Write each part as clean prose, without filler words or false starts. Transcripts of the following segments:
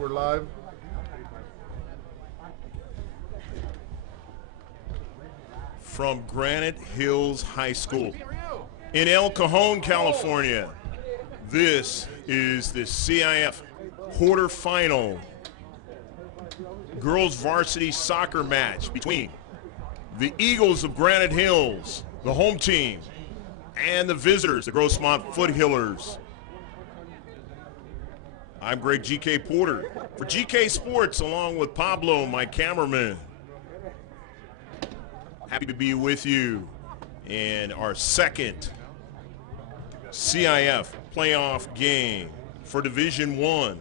We're live. From Granite Hills High School in El Cajon, California. This is the CIF quarterfinal girls varsity soccer match between the Eagles of Granite Hills, the home team, and the visitors, the Grossmont Foothillers. I'm Greg GK Porter for GK Sports, along with Pablo, my cameraman. Happy to be with you in our second CIF playoff game for Division I.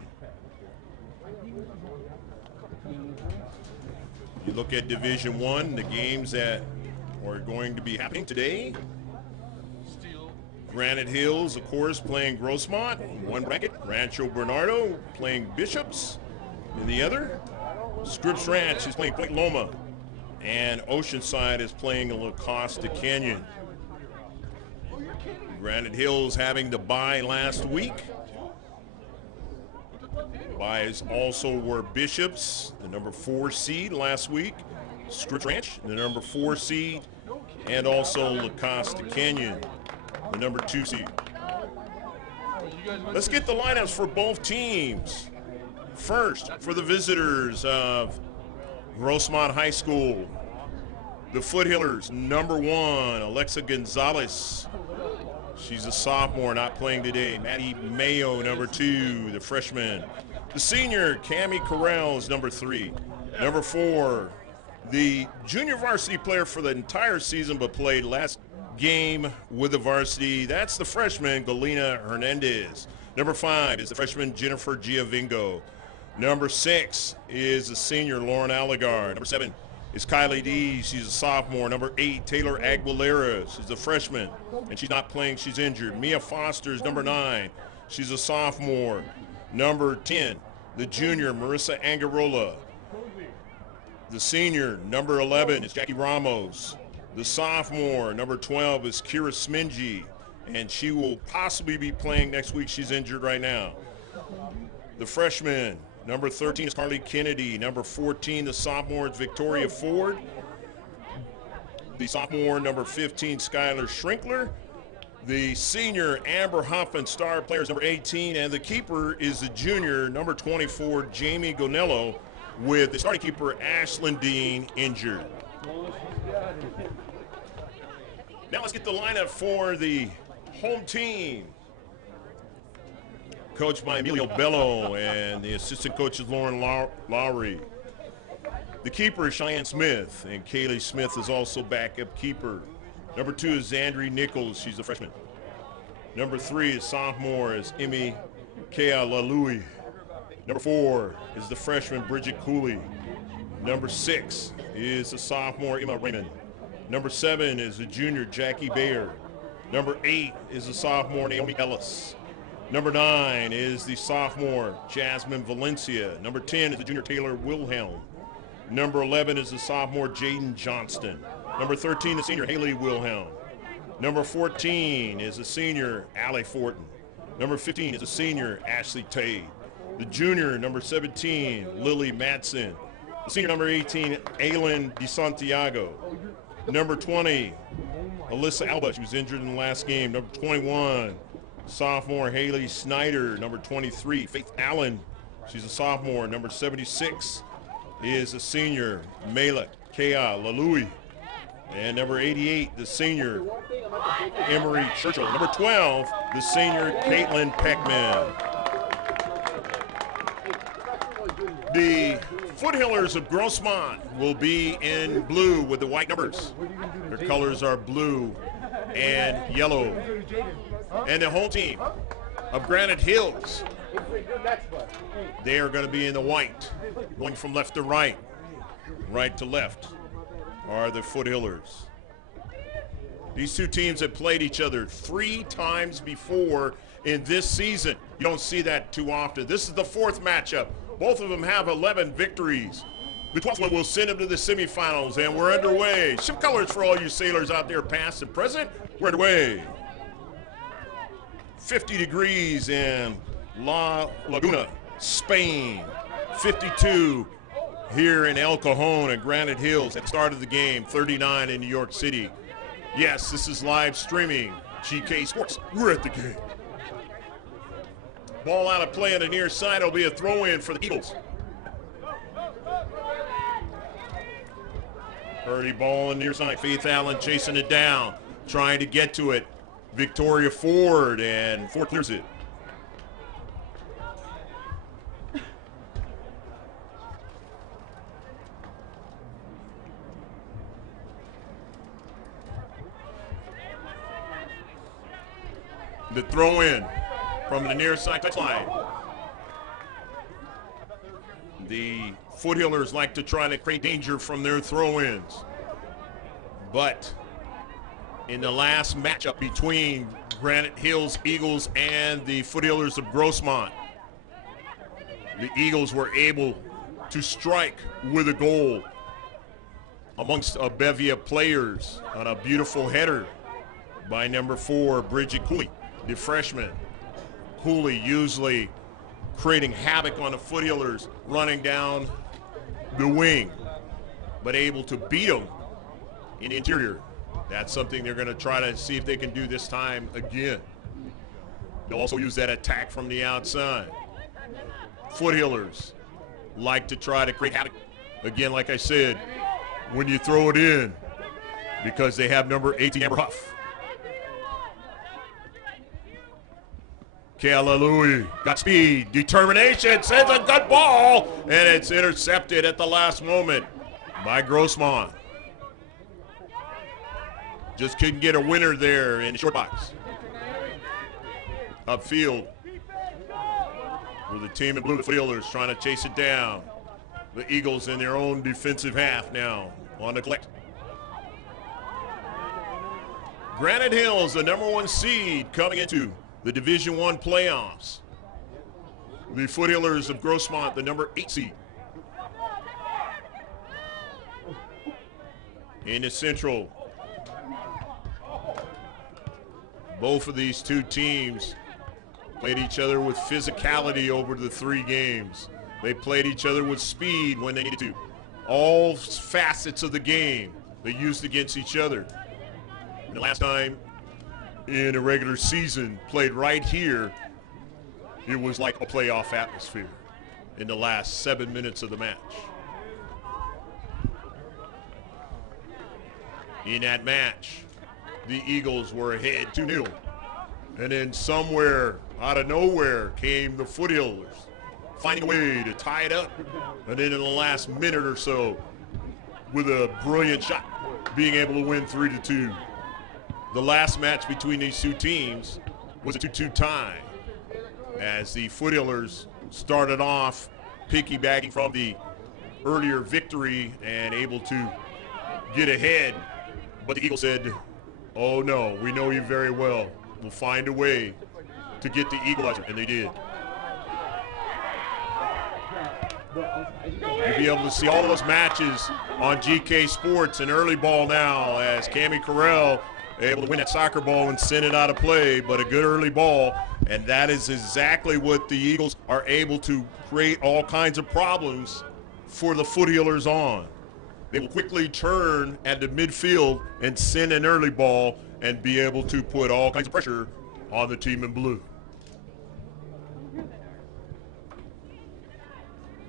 You look at Division I, the games that are going to be happening today. Granite Hills, of course, playing Grossmont in one bracket. Rancho Bernardo playing Bishops in the other. Scripps Ranch is playing Point Loma. And Oceanside is playing La Costa Canyon. Granite Hills having the bye last week. Byes also were Bishops, the number 4 seed last week. Scripps Ranch, the number 4 seed. And also La Costa Canyon, the number 2 seed. Let's get the lineups for both teams. First, for the visitors of Grossmont High School, the Foothillers, number 1, Alexa Gonzalez. She's a sophomore, not playing today. Maddie Mayo, number 2, the freshman. The senior, Cammie Corrales, number 3. Number 4, the junior varsity player for the entire season but played last game with the varsity. That's the freshman, Galena Hernandez. Number 5 is the freshman, Jennifer Giovingo. Number 6 is the senior, Lauren Allegar. Number 7 is Kylie D. She's a sophomore. Number 8, Taylor Aguilera. She's a freshman, and she's not playing. She's injured. Mia Foster is number 9. She's a sophomore. Number 10, the junior, Marissa Angarola. The senior, number 11, is Jackie Ramos. The sophomore, number 12, is Kira Smingy, and she will possibly be playing next week. She's injured right now. The freshman, number 13 is Carly Kennedy. Number 14, the sophomore, is Victoria Ford. The sophomore, number 15, Skylar Schrinkler. The senior, Amber Huff, and star players, number 18. And the keeper is the junior, number 24, Jamie Gonello, with the starting keeper, Ashlyn Dean, injured. Now let's get the lineup for the home team. Coached by Emilio Bello, and the assistant coach is Lauren Lowry. The keeper is Cheyenne Smith, and Kaylee Smith is also backup keeper. Number 2 is Zandri Nichols. She's a freshman. Number 3 is sophomore is Emmy Kea Lalui. Number 4 is the freshman Bridget Cooley. Number 6 is the sophomore Emma Raymond. Number 7 is the junior Jackie Bayer. Number 8 is the sophomore Naomi Ellis. Number 9 is the sophomore Jasmine Valencia. Number 10 is the junior Taylor Wilhelm. Number 11 is the sophomore Jaden Johnston. Number 13, the senior Haley Wilhelm. Number 14 is the senior Allie Fortin. Number 15 is the senior Ashley Tade. The junior, number 17, Lily Madsen. The senior, number 18, Aylin DeSantiago. Number 20, Alyssa Alba. She was injured in the last game. Number 21, sophomore Haley Snyder. Number 23, Faith Allen. She's a sophomore. Number 76 is the senior Mela Kea Lalui. And number 88, the senior Emery Churchill. Number 12, the senior Caitlin Peckman. The Foothillers of Grossmont will be in blue with the white numbers. Their colors are blue and yellow. And the home team of Granite Hills, they are going to be in the white, going from left to right, right to left are the Foothillers. These two teams have played each other 3 times before in this season. You don't see that too often. This is the 4th matchup. Both of them have 11 victories. The 12th one will send them to the semifinals, and we're underway. Ship colors for all you sailors out there, past and present. We're underway. 50 degrees in La Laguna, Spain. 52 here in El Cajon and Granite Hills at the start of the game, 39 in New York City. Yes, this is live streaming. GK Sports, we're at the game. Ball out of play on the near side. It'll be a throw-in for the Eagles. Early ball on the near side. Faith Allen chasing it down, trying to get to it. Victoria Ford, and Ford clears it. The throw-in from the near side touchline. The Foothillers like to try to create danger from their throw-ins. But in the last matchup between Granite Hills Eagles and the Foothillers of Grossmont, the Eagles were able to strike with a goal amongst a bevy of players on a beautiful header by number 4, Bridget Cooley, the freshman. Cooley usually creating havoc on the Foothillers, running down the wing, but able to beat them in the interior. That's something they're going to try to see if they can do this time again. They'll also use that attack from the outside. Foothillers like to try to create havoc. Again, like I said, when you throw it in, because they have number 18, Amber Huff. Kayla Louie got speed, determination, sends a good ball, and it's intercepted at the last moment by Grossmont. Just couldn't get a winner there in the short box. Upfield with the team in blue, the Fielders trying to chase it down. The Eagles in their own defensive half now on the collect. Granite Hills, the number 1 seed coming into the Division I playoffs. The Foothillers of Grossmont, the number 8 seed. In the Central, both of these two teams played each other with physicality over the 3 games. They played each other with speed when they needed to. All facets of the game they used against each other. And the last time in a regular season played right here, it was like a playoff atmosphere in the last 7 minutes of the match. In that match, the Eagles were ahead 2-0. And then somewhere out of nowhere came the Foothillers, finding a way to tie it up. And then in the last minute or so, with a brilliant shot, being able to win 3-2. The last match between these two teams was a 2-2 tie, as the Foothillers started off piggybacking from the earlier victory and able to get ahead. But the Eagles said, oh no, we know you very well. We'll find a way to get the equalizer, and they did. You'll be able to see all those matches on GK Sports and early ball now, as Cammie Carell able to win that soccer ball and send it out of play, but a good early ball, and that is exactly what the Eagles are able to create all kinds of problems for the Foothillers on. They will quickly turn at the midfield and send an early ball and be able to put all kinds of pressure on the team in blue.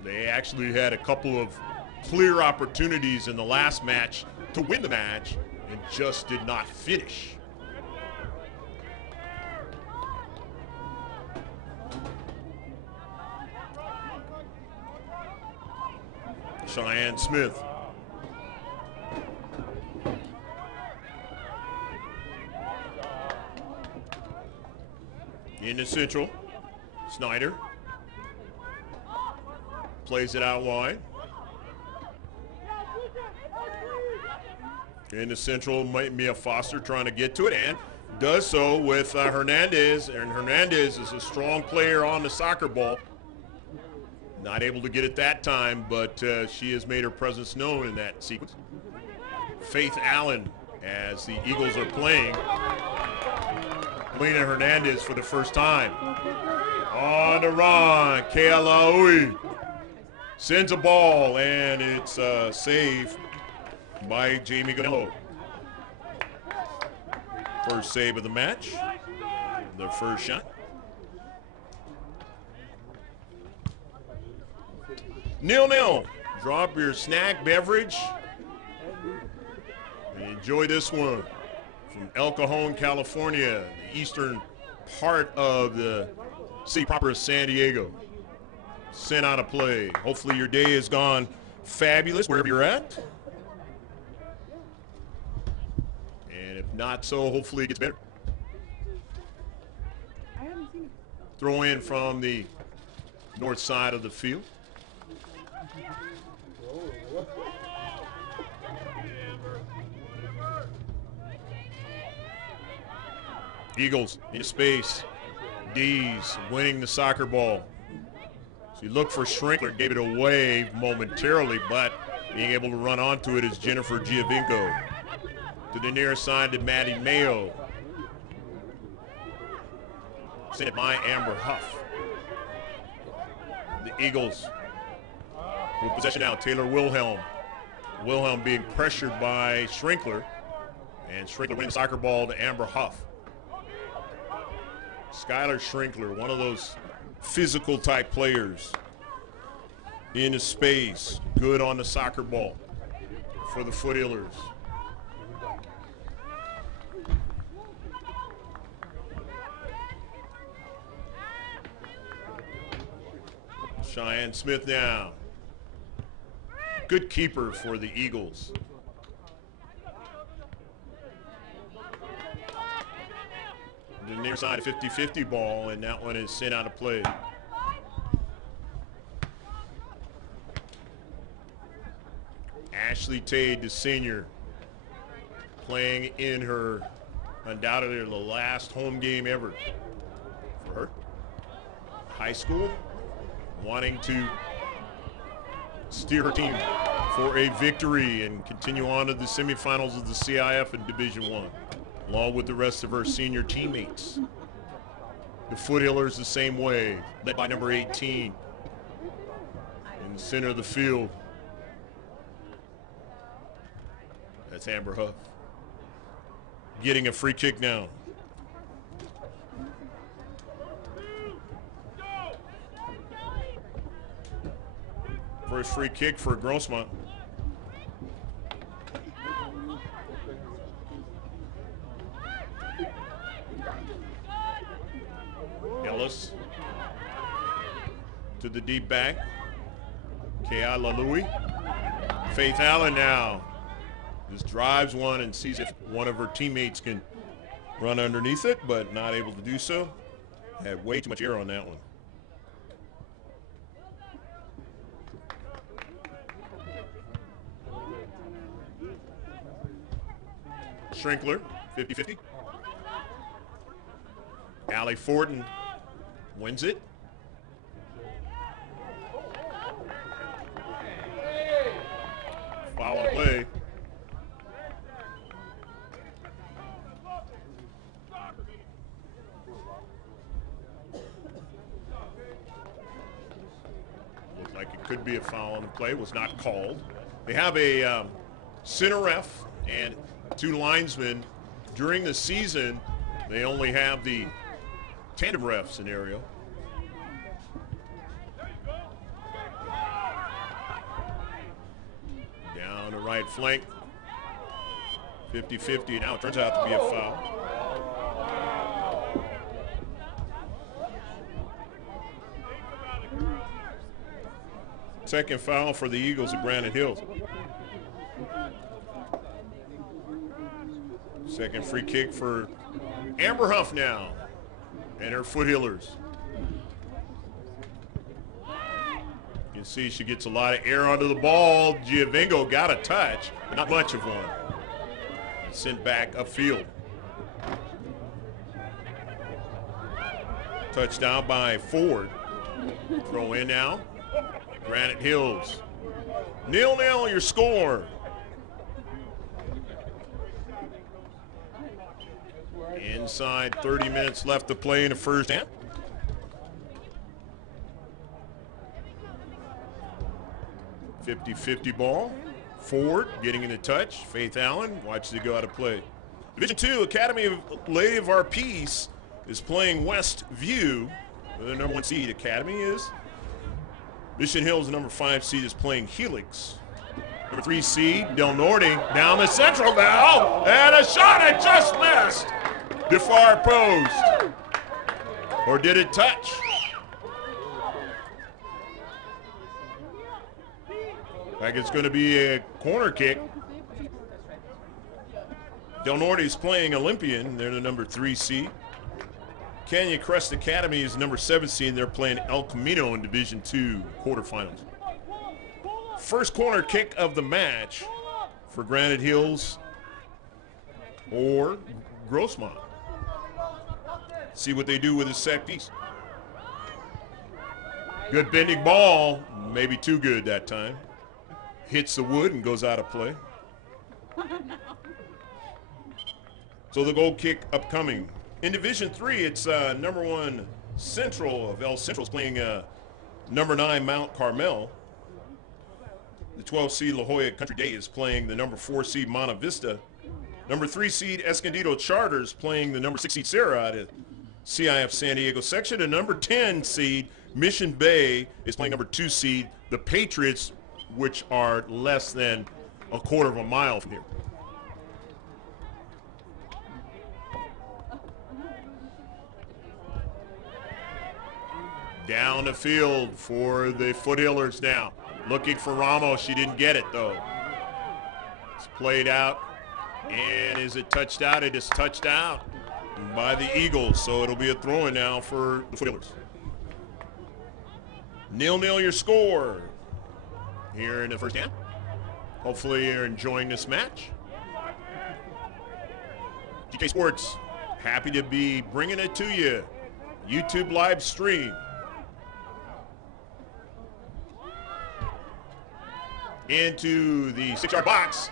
They actually had a couple of clear opportunities in the last match to win the match and just did not finish. Cheyenne Smith. In the Central, Snyder plays it out wide. In the Central, Mia Foster trying to get to it, and does so with Hernandez. And Hernandez is a strong player on the soccer ball. Not able to get it that time, but she has made her presence known in that sequence. Faith Allen, as the Eagles are playing. Lena Hernandez for the first time. On the run, Kayla Louie. Sends a ball, and it's a save by Jamie Gonello. First save of the match. The first shot. 0-0. Drop your snack beverage. And enjoy this one from El Cajon, California, the eastern part of the city proper of San Diego. Sent out of play. Hopefully your day has gone fabulous wherever you're at. And if not so, hopefully it gets better. Throw in from the north side of the field. Eagles in space. D's winning the soccer ball. So you look for Schrinkler, gave it away momentarily, but being able to run onto it is Jennifer Giovinco. To the near side to Maddie Mayo. Sent by Amber Huff. The Eagles with possession now. Taylor Wilhelm. Wilhelm being pressured by Schrinkler. And Schrinkler winning the soccer ball to Amber Huff. Skylar Schrinkler, one of those physical type players in the space. Good on the soccer ball for the Foothillers. Cheyenne Smith now. Good keeper for the Eagles. The near side 50-50 ball, and that one is sent out of play. Ashley Tade, the senior, playing in her undoubtedly the last home game ever for her. High school, wanting to steer her team for a victory and continue on to the semifinals of the CIF in Division I, along with the rest of her senior teammates. The Foothillers the same way, led by number 18 in the center of the field. That's Amber Huff. Getting a free kick now. First free kick for Grossmont. Ellis to the deep back. K.I. Lalui. Faith Allen now just drives one and sees if one of her teammates can run underneath it, but not able to do so. Had way too much air on that one. Schrinkler, 50-50. Allie Fortin wins it. Foul on play. Looked like it could be a foul on the play. Was not called. They have a center ref and two linesmen. During the season, they only have the tandem ref scenario. Down the right flank. 50-50. Now it turns out to be a foul. Second foul for the Eagles at Granite Hills. Second free kick for Amber Huff now and her Foothillers. You can see she gets a lot of air onto the ball. Giovinco got a touch, but not much of one. Sent back upfield. Touchdown by Ford. Throw in now. Granite Hills. 0-0 your score. Inside 30 minutes left to play in the first half. 50-50 ball. Ford getting in the touch. Faith Allen watches it go out of play. Division II, Academy of Lady of Our Peace is playing West View. The number 1 seed Academy is. Mission Hills, the number 5 seed, is playing Helix. Number 3 seed, Del Norte, down the central now, and a shot, it just missed. The far post. Or did it touch? Like it's going to be a corner kick. Del Norte is playing Olympian. They're the number 3 seed. Canyon Crest Academy is number 7 seed. They're playing El Camino in Division II quarterfinals. First corner kick of the match for Granite Hills or Grossmont. See what they do with the set piece. Good bending ball, maybe too good that time. Hits the wood and goes out of play. So the goal kick upcoming. In Division III, it's number 1 Central of El Central is playing number 9 Mount Carmel. The 12 seed La Jolla Country Day is playing the number 4 seed Monte Vista. Number 3 seed Escondido Charters playing the number 6 seed Serra out of CIF San Diego section. And number 10 seed Mission Bay is playing number 2 seed the Patriots, which are less than a quarter of a mile from here. Down the field for the Foothillers now. Looking for Ramos. She didn't get it, though. It's played out. And is it touched out? It is touched out by the Eagles. So it'll be a throw-in now for the Foothillers. 0-0 your score here in the first half. Hopefully you're enjoying this match. GK Sports, happy to be bringing it to you. YouTube live stream. Into the 6-yard box,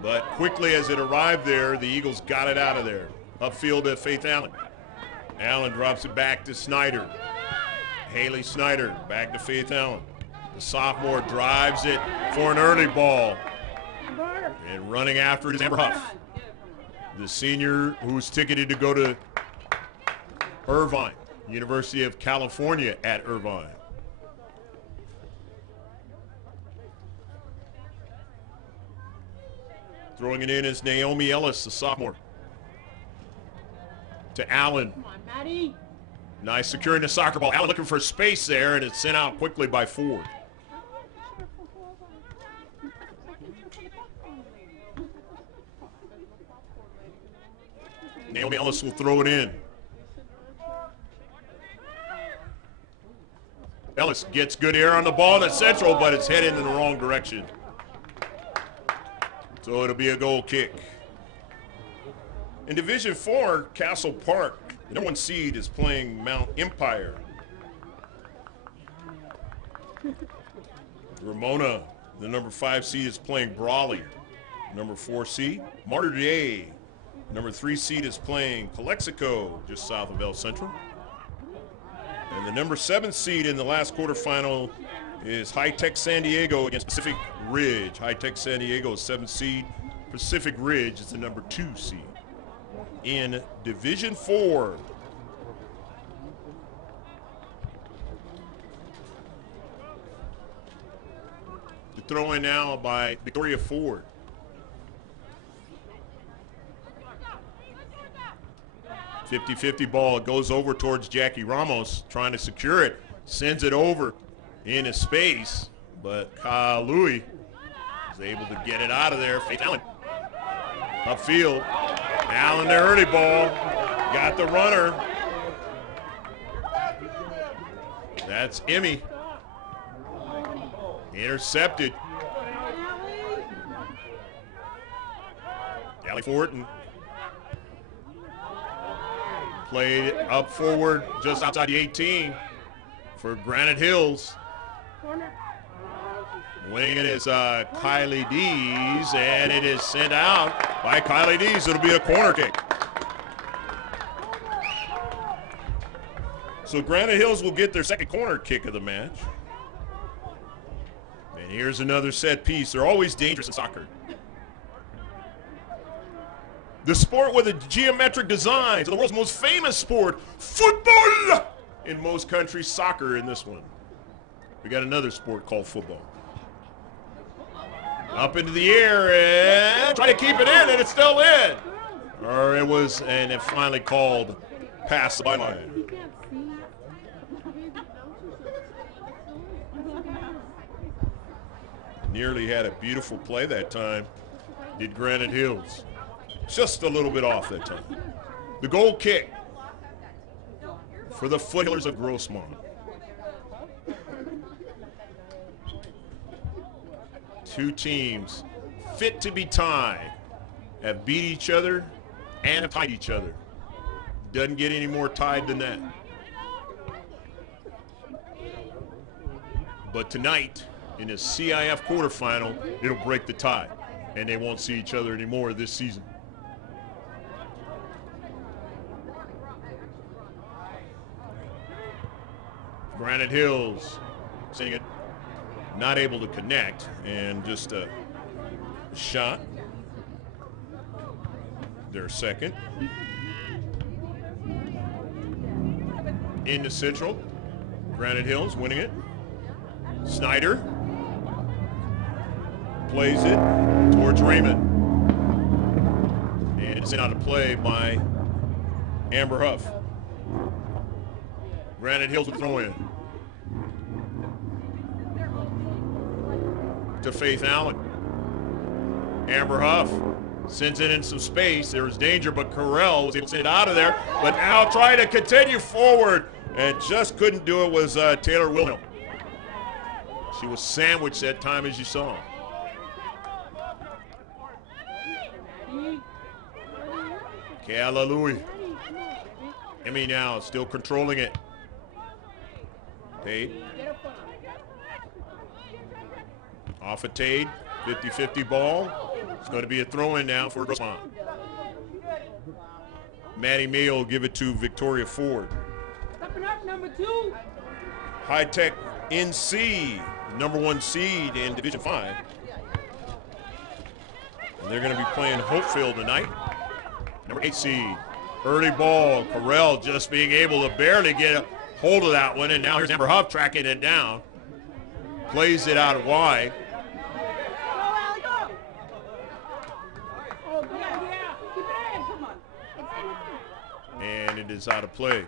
but quickly as it arrived there, the Eagles got it out of there. Upfield to Faith Allen. Allen drops it back to Snyder. Haley Snyder back to Faith Allen. The sophomore drives it for an early ball. And running after it is Amber Huff, the senior who's ticketed to go to Irvine, University of California at Irvine. Throwing it in is Naomi Ellis, the sophomore. To Allen. Come on, Maddie. Nice securing the soccer ball. Allen looking for space there, and it's sent out quickly by Ford. Naomi Ellis will throw it in. Ellis gets good air on the ball at Central, but it's headed in the wrong direction. So it'll be a goal kick. In Division IV, Castle Park, the number 1 seed is playing Mount Empire. Ramona, the number 5 seed, is playing Brawley. Number 4 seed, Martyr Day. Number 3 seed is playing Calexico, just south of El Centro. And the number 7 seed in the last quarterfinal is High Tech San Diego against Pacific Ridge. High Tech San Diego is 7 seed. Pacific Ridge is the number 2 seed. In Division IV, the throw in now by Victoria Ford. .50 ball. It goes over towards Jackie Ramos, trying to secure it. Sends it over into space, but Kyle Louie is able to get it out of there. Faith Allen upfield. Allen, the early ball. Got the runner. That's Emmy. Intercepted. Allie Fortin. Played up forward just outside the 18 for Granite Hills. Winning it is Kylie Dees, and it is sent out by Kylie Dees. It'll be a corner kick. So Granite Hills will get their second corner kick of the match. And here's another set piece. They're always dangerous in soccer. The sport with the geometric designs, the world's most famous sport, football. In most countries, soccer in this one. We got another sport called football. Up into the air and try to keep it in, and it's still in. Or it was, and it finally called past the byline. Nearly had a beautiful play that time. Did Granite Hills. Just a little bit off that time. The goal kick for the Foothillers of Grossmont. Two teams fit to be tied have beat each other and have tied each other. Doesn't get any more tied than that. But tonight, in the CIF quarterfinal, it'll break the tie, and they won't see each other anymore this season. Granite Hills seeing it, not able to connect, and just a shot. Their second. Into Central. Granite Hills winning it. Snyder plays it towards Raymond. And it's out of play by Amber Huff. Granite Hills with throw in. To Faith Allen. Amber Huff sends it in some space. There was danger, but Carell was able to send it out of there. But now trying to continue forward and just couldn't do it was Taylor Wilhelm. She was sandwiched that time, as you saw. Kayla Louie. Emmy now still controlling it. Tade. Off of Tade. 50-50 ball. It's going to be a throw-in now for Grossmont. Maddie May will give it to Victoria Ford. Number 2. High Tech NC, #1 seed in Division 5. And they're going to be playing Hopefield tonight. Number 8 seed. Early ball. Carell just being able to barely get a hold of that one. And now here's Amber Huff tracking it down. Plays it out wide. And it is out of play.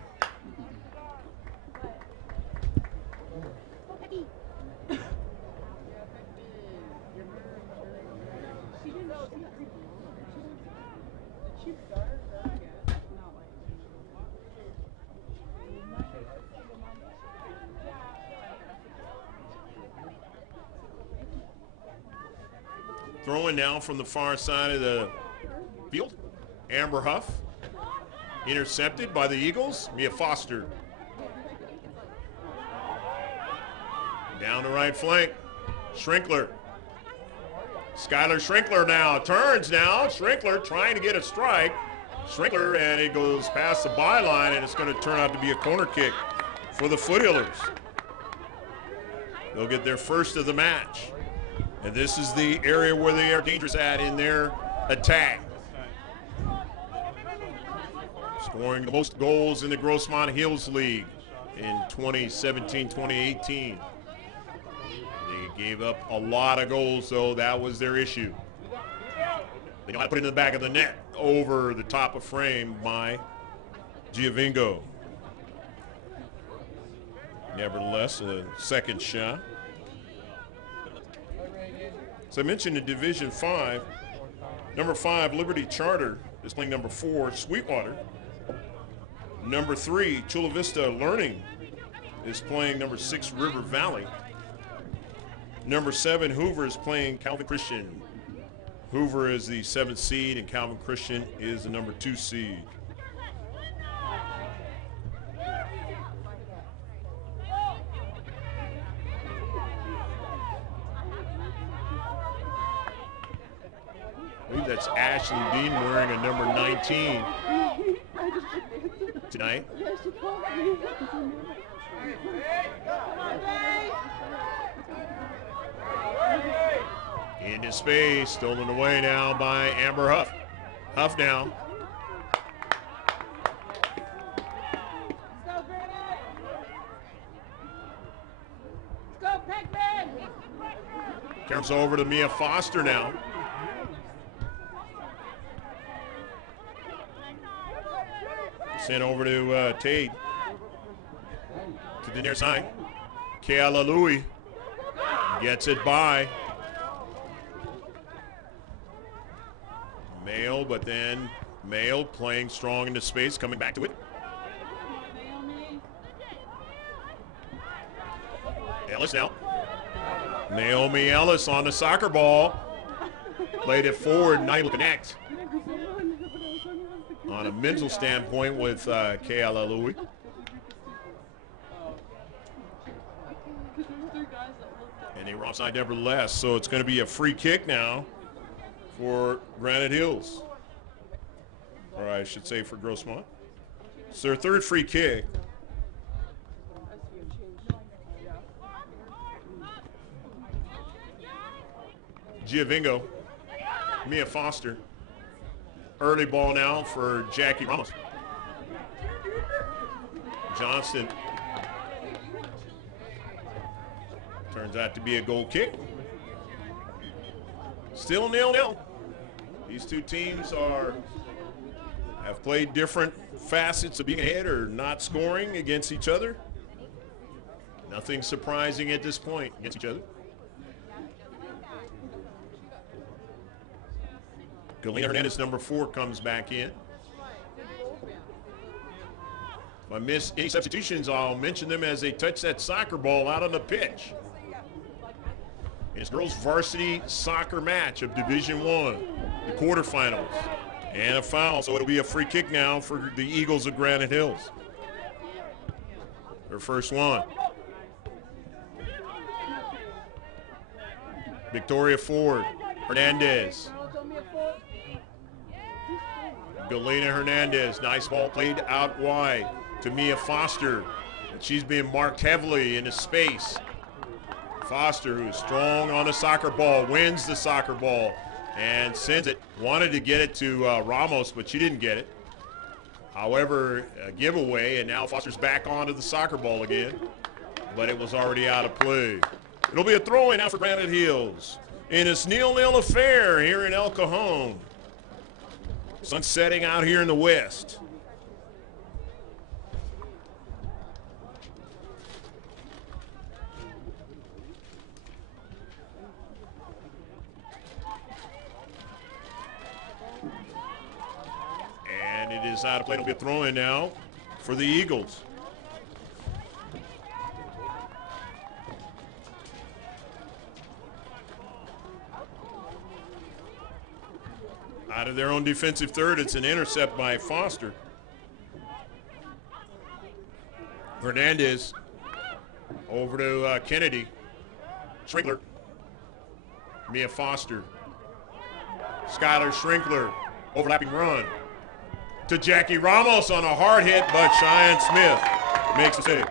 Throwing now from the far side of the field. Amber Huff. Intercepted by the Eagles. Mia Foster. Down the right flank. Schrinkler. Skylar Schrinkler now. Turns now. Schrinkler trying to get a strike. Schrinkler, and it goes past the byline, and it's going to turn out to be a corner kick for the Foothillers. They'll get their first of the match. And this is the area where they are dangerous at in their attack. Scoring the most goals in the Grossmont Hills League in 2017-2018. They gave up a lot of goals, though. That was their issue. They know how to put it in the back of the net over the top of frame by Giovingo. Nevertheless, a second shot. As I mentioned in Division 5, number 5, Liberty Charter is playing number 4, Sweetwater. Number 3, Chula Vista Learning is playing number 6, River Valley. Number 7, Hoover is playing Calvin Christian. Hoover is the 7th seed and Calvin Christian is the number 2 seed. I believe that's Ashley Dean wearing a number 19 tonight. into space, stolen away now by Amber Huff. Huff now. Comes over to Mia Foster now. Sent over to Tate. To the near side. Kayla Louie gets it by Mayo, but then Mayo playing strong into space, coming back to it. Ellis now. Naomi Ellis on the soccer ball. Played it forward, not able to connect. On a mental standpoint with Kayla Louie. And they were offside nevertheless, so it's going to be a free kick now for Granite Hills. Or I should say for Grossmont. It's their third free kick. Giovingo, Mia Foster. Early ball now for Jackie Ramos. Johnston. Turns out to be a goal kick. Still 0-0. These two teams have played different facets of being ahead or not scoring against each other. Nothing surprising at this point against each other. Galena Hernandez, number 4, comes back in. If I miss any substitutions, I'll mention them as they touch that soccer ball out on the pitch. It's girls' varsity soccer match of Division I, the quarterfinals, and a foul, so it'll be a free kick now for the Eagles of Granite Hills. Their first one. Victoria Ford, Hernandez. Galena Hernandez, nice ball played out wide to Mia Foster. And she's being marked heavily into space. Foster, who's strong on the soccer ball, wins the soccer ball and sends it. Wanted to get it to Ramos, but she didn't get it. However, a giveaway, and now Foster's back onto the soccer ball again, but it was already out of play. It'll be a throw-in now for Granite Hills in this 0-0 affair here in El Cajon. Sun setting out here in the west. And it is out of play. It'll be a throw-in now for the Eagles. Out of their own defensive third, it's an intercept by Foster. Hernandez over to Kennedy. Schrinkler. Mia Foster. Skylar Schrinkler. Overlapping run. To Jackie Ramos on a hard hit, but Cheyenne Smith makes the save.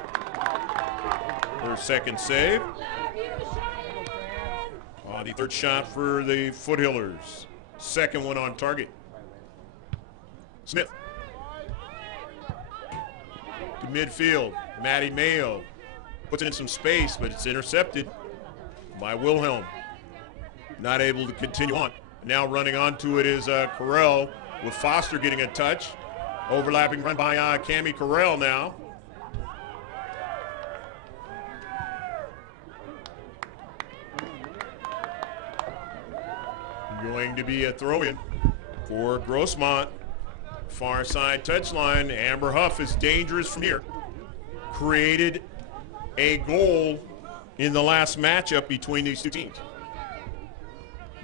Her second save. The third shot for the Foothillers. Second one on target. Smith. To midfield. Maddie Mayo. Puts it in some space, but it's intercepted by Wilhelm. Not able to continue on. Now running onto it is Carell, with Foster getting a touch. Overlapping run by Cammie Carell now. Going to be a throw-in for Grossmont. Far side touchline. Amber Huff is dangerous from here. Created a goal in the last matchup between these two teams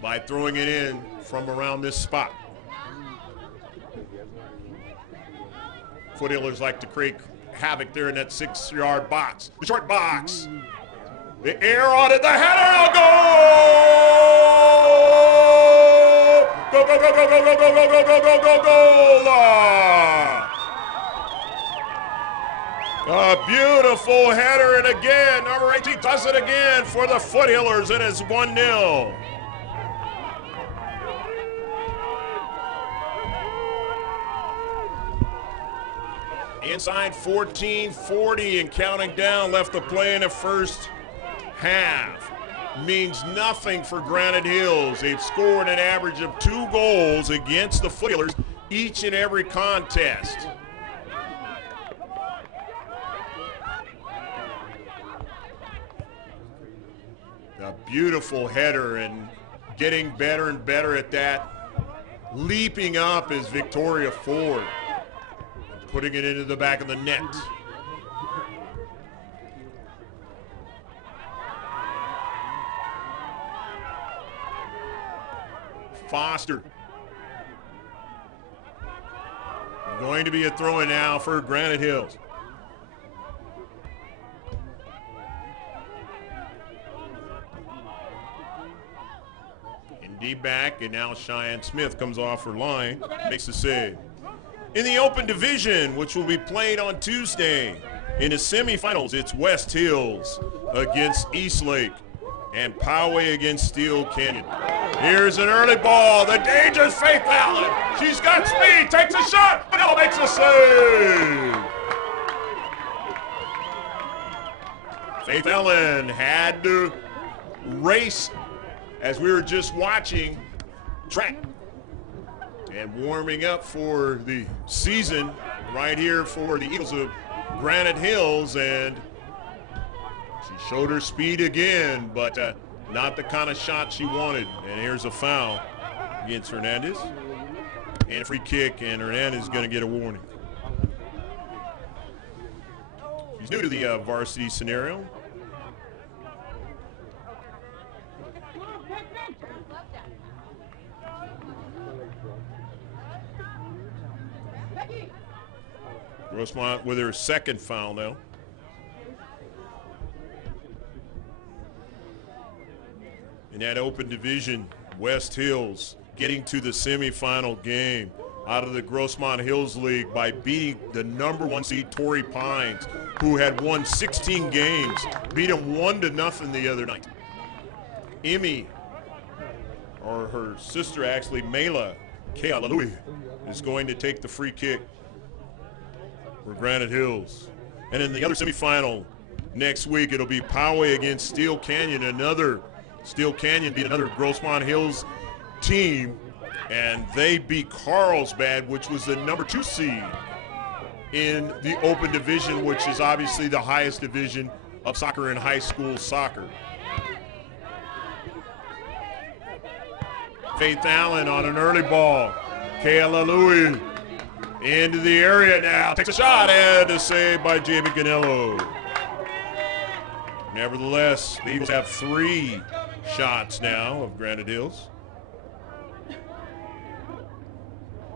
by throwing it in from around this spot. Foothillers like to create havoc there in that 6-yard box. The short box. The air on it. The header. Goal! Go, go, go, go, go, go, go, go, go, go, go, go, goal! A beautiful header, and again, number 18 does it again for the Foothillers. It is 1-0. Inside 14:40 and counting down left to play in the first half. Means nothing for Granite Hills. They've scored an average of 2 goals against the Foothillers each and every contest. A beautiful header and getting better and better at that. Leaping up is Victoria Ford. Putting it into the back of the net. Foster. Going to be a throw-in now for Granite Hills. Deep back, and now Cheyenne Smith comes off her line, makes the save. In the open division, which will be played on Tuesday, in the semifinals, it's West Hills against Eastlake and Poway against Steel Canyon. Here's an early ball. The dangerous Faith Allen. She's got speed, takes a shot, Manila makes a save. Faith Allen had to race as we were just watching track and warming up for the season right here for the Eagles of Granite Hills, and she showed her speed again, but not the kind of shot she wanted. And here's a foul against Hernandez and a free kick, and Hernandez is going to get a warning. She's new to the varsity scenario. Grossmont with her second foul now. In that open division, West Hills getting to the semifinal game out of the Grossmont Hills League by beating the #1 seed Torrey Pines, who had won 16 games, beat them 1-0 the other night. Emmy, or her sister actually, Mela Kealalui, is going to take the free kick for Granite Hills. And in the other semifinal next week, it'll be Poway against Steel Canyon. Another Steel Canyon beat another Grossmont Hills team, and they beat Carlsbad, which was the #2 seed in the open division, which is obviously the highest division of soccer in high school soccer. Faith Allen on an early ball. Kayla Louie into the area now, takes a shot, and a save by Jamie Ganello. Nevertheless, the Eagles have 3 shots now of Granite Hills.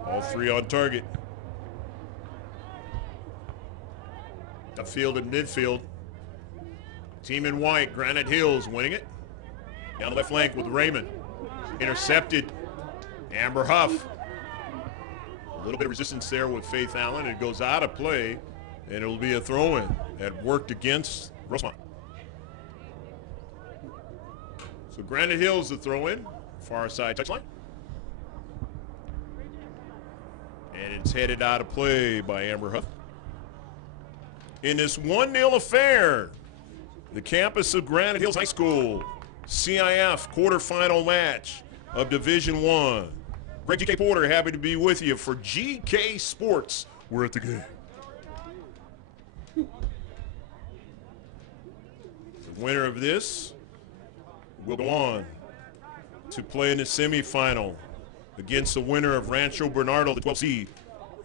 All 3 on target. Upfield and midfield. Team in white, Granite Hills winning it. Down the left flank with Raymond. Intercepted. Amber Huff. A little bit of resistance there with Faith Allen. It goes out of play, and it'll be a throw-in that worked against Grossmont. So Granite Hills the throw-in, far side touchline. And it's headed out of play by Amber Huff. In this 1-0 affair, the campus of Granite Hills High School CIF quarterfinal match of Division I. Greg G.K. Porter, happy to be with you for GK Sports. We're at the game. The winner of this will go on to play in the semifinal against the winner of Rancho Bernardo, the 12th seed,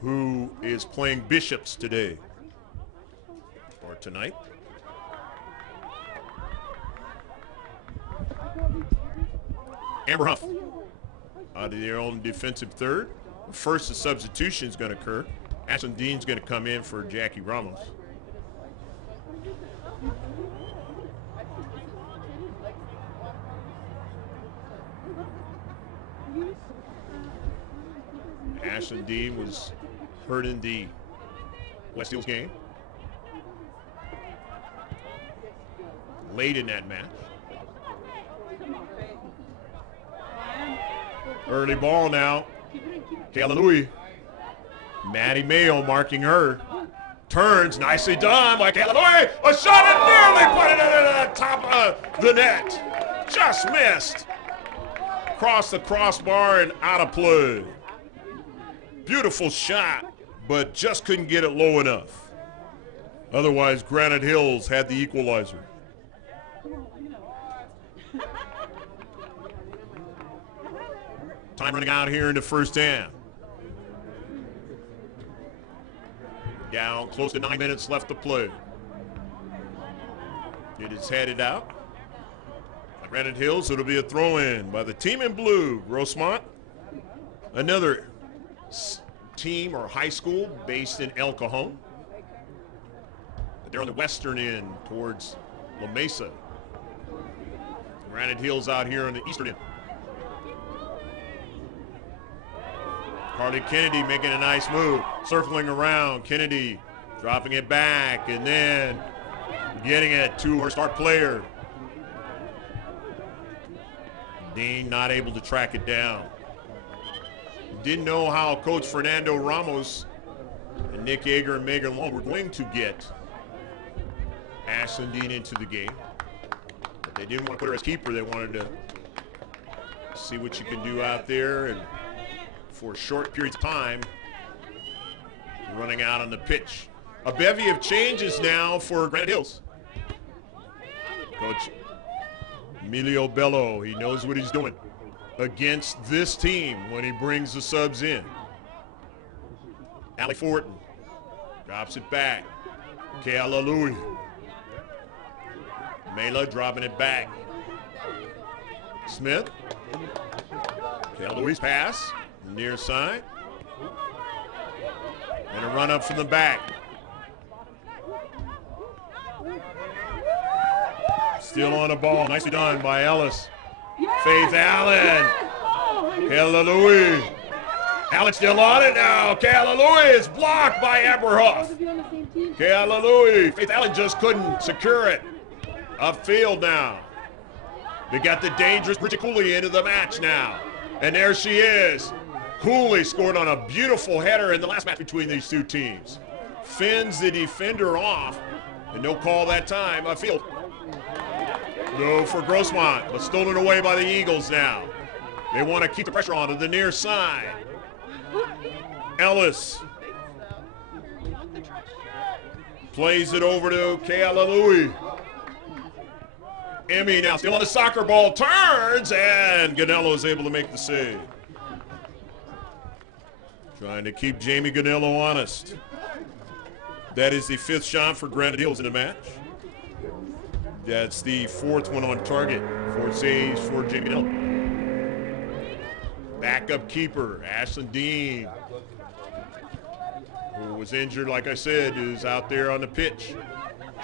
who is playing Bishops today, or tonight. Amber Huff out of their own defensive third. First, the substitution is going to occur. Ashlyn Dean's going to come in for Jackie Ramos. Ashlyn Dean was hurt in the West Hills game late in that match. Early ball now. Kayla Louie. Maddie Mayo marking her. Turns, nicely done by Callaway. A shot and nearly put it into the top of the net. Just missed. Across the crossbar and out of play. Beautiful shot, but just couldn't get it low enough. Otherwise, Granite Hills had the equalizer. Time running out here in the first half. Down close to 9 minutes left to play. It is headed out. By Granite Hills, it'll be a throw-in by the team in blue, Grossmont. Another team or high school based in El Cajon. But they're on the western end towards La Mesa. Granite Hills out here on the eastern end. Carly Kennedy making a nice move, circling around. Kennedy dropping it back and then getting it to her star player. Dean not able to track it down. Didn't know how Coach Fernando Ramos and Nick Yeager and Megan Long were going to get Ashlyn Dean into the game. But they didn't want to put her as keeper. They wanted to see what you can do out there, and for short periods of time, running out on the pitch. A bevy of changes now for Granite Hills. Coach Emilio Bello, he knows what he's doing against this team when he brings the subs in. Allie Fortin drops it back. Kayla Louie. Mela dropping it back. Smith. Kayla Louie's pass. Near side. And a run up from the back. Still on the ball. Nicely done by Ellis. Faith Allen. Kayla Louie. Allen still on it now. Kayla Louie is blocked by Amber Huff. Kayla Louie. Faith Allen just couldn't secure it. Upfield now. They got the dangerous Bridget Cooley into the match now. And there she is. Cooley scored on a beautiful header in the last match between these two teams. Fins the defender off, and no call that time. Upfield. No for Grossmont, but stolen away by the Eagles now. They want to keep the pressure on to the near side. Ellis plays it over to Kayla Louie. Emmy now still on the soccer ball, turns, and Ganello is able to make the save. Trying to keep Jamie Ganello honest. That is the 5th shot for Granite Hills in the match. That's the 4th one on target. 4 saves for Jamie Ganello. Backup keeper, Ashlyn Dean, who was injured, like I said, is out there on the pitch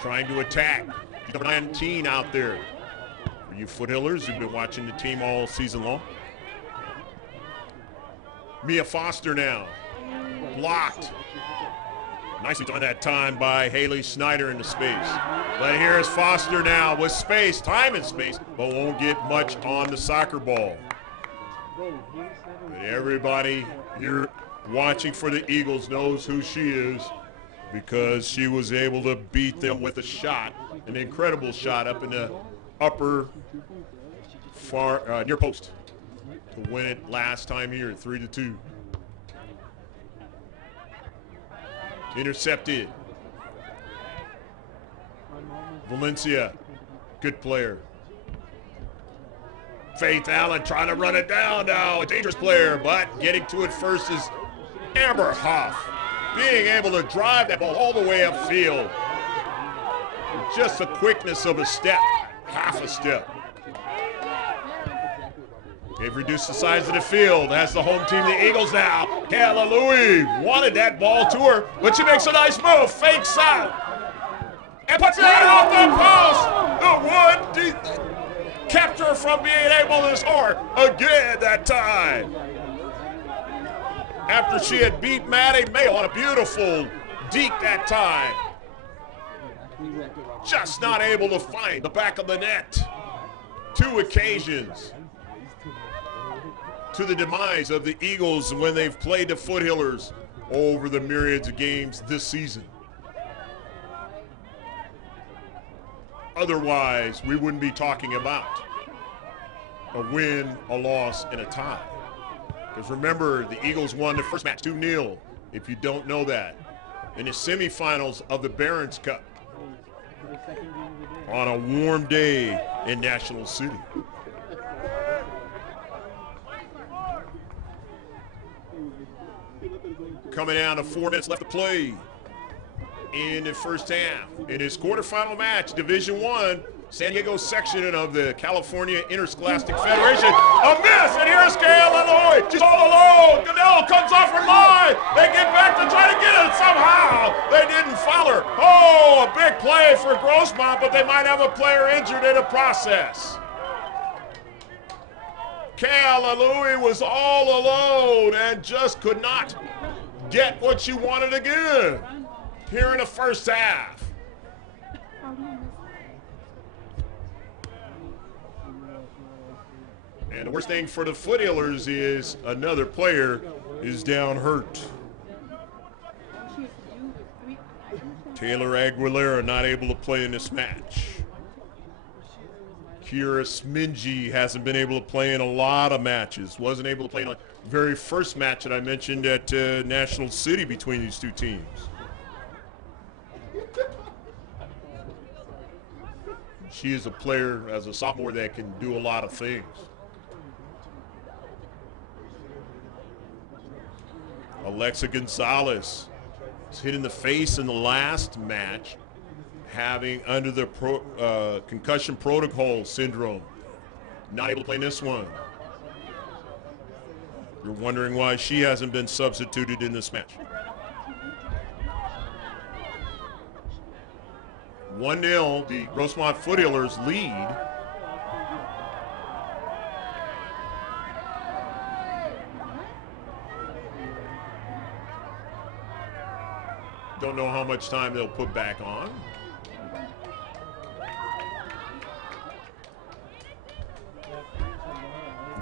trying to attack. Number 19 out there. For you foothillers who've been watching the team all season long. Mia Foster now. Blocked. Nicely done that time by Haley Snyder into space. But here is Foster now with space, time and space, but won't get much on the soccer ball. But everybody here watching for the Eagles knows who she is, because she was able to beat them with a shot, an incredible shot up in the upper far near post to win it last time here, 3-2. Intercepted. Valencia, good player. Faith Allen trying to run it down now, a dangerous player, but getting to it first is Amber Huff. Being able to drive that ball all the way upfield. Just the quickness of a step, half a step. They've reduced the size of the field. That's the home team, the Eagles now. Kayla Louie wanted that ball to her, but she makes a nice move, fakes out, and puts it off the post. The wood kept her from being able to score again that time. After she had beat Maddie Mayo on a beautiful deke that time. Just not able to find the back of the net. 2 occasions. To the demise of the Eagles when they've played the Foothillers over the myriads of games this season. Otherwise, we wouldn't be talking about a win, a loss, and a tie. Because remember, the Eagles won the first match 2-0, if you don't know that, in the semifinals of the Barron's Cup on a warm day in National City. Coming down to 4 minutes left to play in the first half. In his quarterfinal match, Division I, San Diego section of the California Interscholastic Federation. A miss, and here's Gail Eloy. She's all alone. Goodell comes off her line. They get back to try to get it somehow. They didn't foul her. Oh, a big play for Grossmont, but they might have a player injured in the process. Gail Eloy was all alone and just could not get what she wanted to give here in the first half. And the worst thing for the Foothillers is another player is down hurt. Taylor Aguilera not able to play in this match. Kira Smingy hasn't been able to play in a lot of matches. Wasn't able to play in the very first match that I mentioned at National City between these two teams. She is a player as a sophomore that can do a lot of things. Alexa Gonzalez was hit in the face in the last match, having under the concussion protocol syndrome. Not able to play in this one. You're wondering why she hasn't been substituted in this match. 1-0, the Grossmont Foothillers lead. Don't know how much time they'll put back on.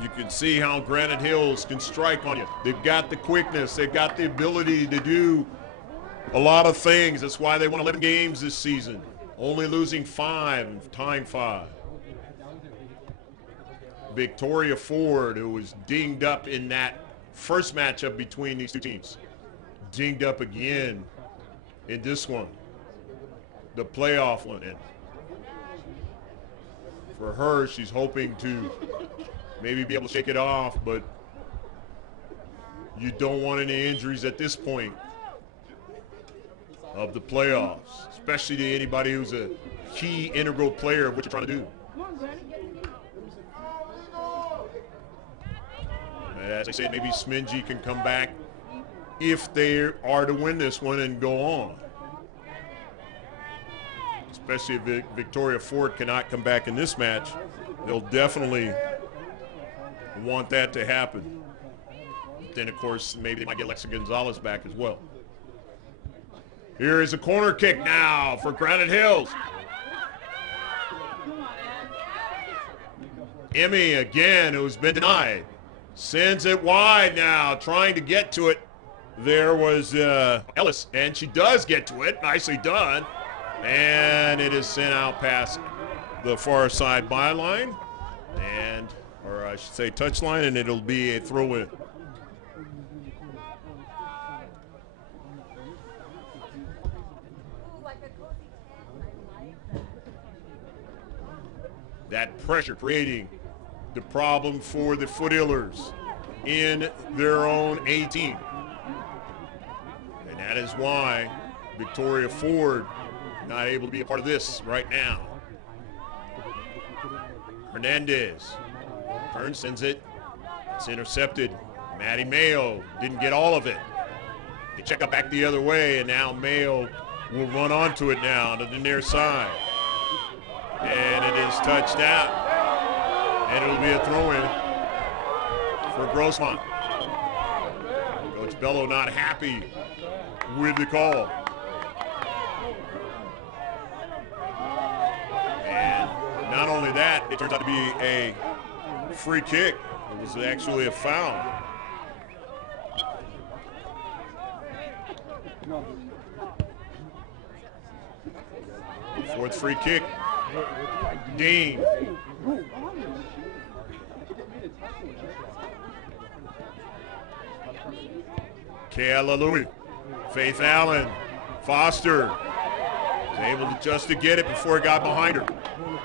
You can see how Granite Hills can strike on you. They've got the quickness. They've got the ability to do a lot of things. That's why they won 11 games this season, only losing 5 and tying 5. Victoria Ford, who was dinged up in that first matchup between these two teams, dinged up again in this one, the playoff one. And for her, she's hoping to maybe be able to shake it off, but you don't want any injuries at this point of the playoffs, especially to anybody who's a key integral player of what you're trying to do. And as I said, maybe Smingy can come back if they are to win this one and go on. Especially if Victoria Ford cannot come back in this match, they'll definitely want that to happen. Then, of course, maybe they might get Alexa Gonzalez back as well. Here is a corner kick now for Granite Hills. Emmy again, who's been denied, sends it wide now, trying to get to it. There was Ellis, and she does get to it. Nicely done. And it is sent out past the far side byline, and, or I should say touchline, and it'll be a throw-in. That pressure creating the problem for the Foothillers in their own 18. And that is why Victoria Ford not able to be a part of this right now. Hernandez turns, sends it. It's intercepted. Maddie Mayo didn't get all of it. They check up back the other way, and now Mayo will run onto it now to the near side. And it is touched out. And it'll be a throw-in for Grossmont. Coach Bello not happy with the call. And not only that, it turns out to be a free kick. It was actually a foul. Fourth free kick Dean. Kayla Louie. Faith Allen. Foster is able to just to get it before it got behind her.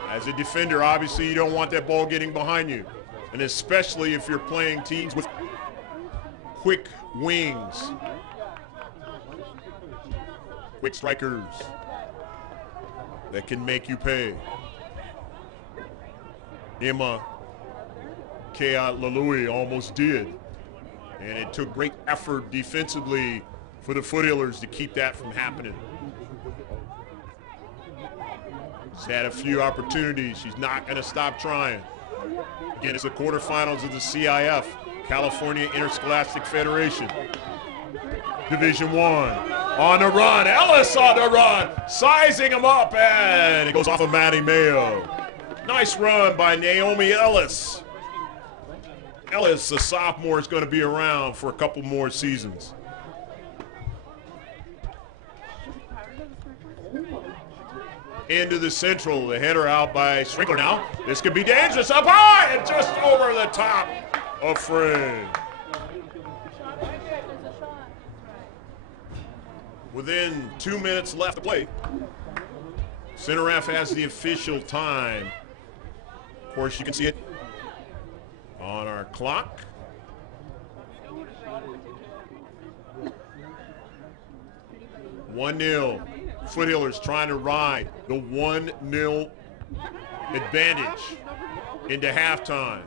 As a defender, obviously you don't want that ball getting behind you. And especially if you're playing teams with quick wings. Quick strikers that can make you pay. Emma Lalui almost did. And it took great effort defensively for the Foothillers to keep that from happening. She's had a few opportunities. She's not going to stop trying. Again, it's the quarterfinals of the CIF, California Interscholastic Federation. Division I. On the run. Ellis on the run. Sizing him up, and it goes off of Maddie Mayo. Nice run by Naomi Ellis. Ellis, a sophomore, is going to be around for a couple more seasons. Into the central. The header out by Strickler now. This could be dangerous. Up high and just over the top of Friend. Within 2 minutes left to play. Center ref has the official time. Of course, you can see it on our clock. One 0. Foothillers trying to ride the 1-0 advantage into halftime.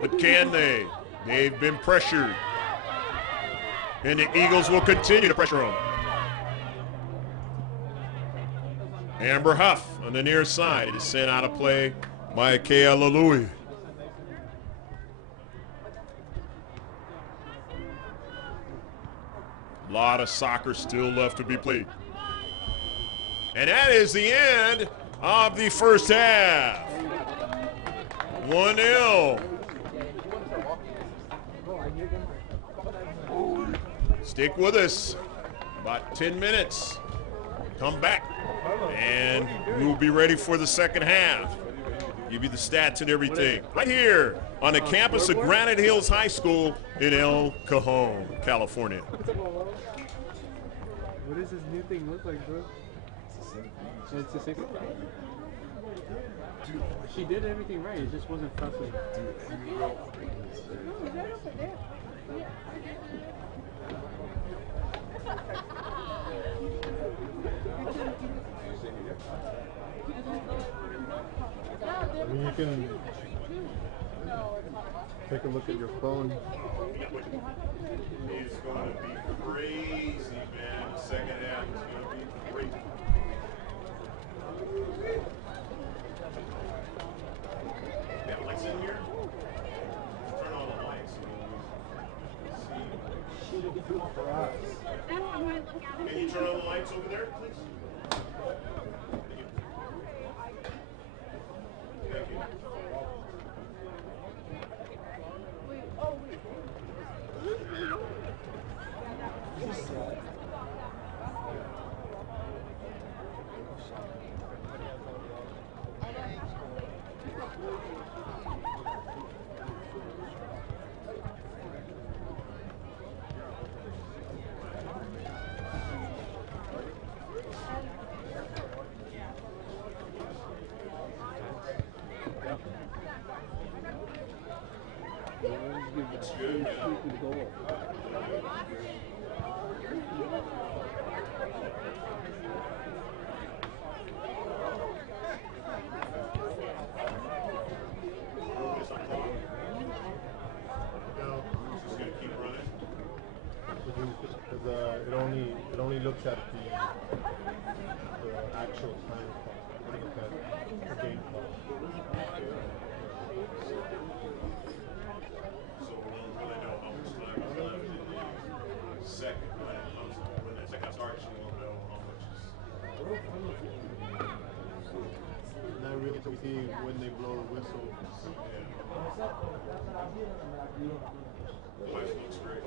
But can they? They've been pressured. And the Eagles will continue to pressure them. Amber Huff on the near side is sent out of play by Kayla Louie. A lot of soccer still left to be played. And that is the end of the first half. 1-0. Stick with us. About 10 minutes. Come back. And we'll be ready for the second half. Give you the stats and everything. Right here on the campus of Granite Hills High School in El Cajon, California. What does this new thing look like, bro? It's the same. She did everything right, it just wasn't fussy. I mean, you can take a look at your phone. It's going to be crazy, man. The second half is going to be great. We have lights in here? Turn on the lights. Can you turn on the lights over there, please? Thank you. That's good. Just gonna keep running. It only looks at the actual time clock. It doesn't look at the game clock. So we'll really know how much time is left in the second. When the second starts, we'll know how much is. Now really to see when they blow the whistle. Life looks great.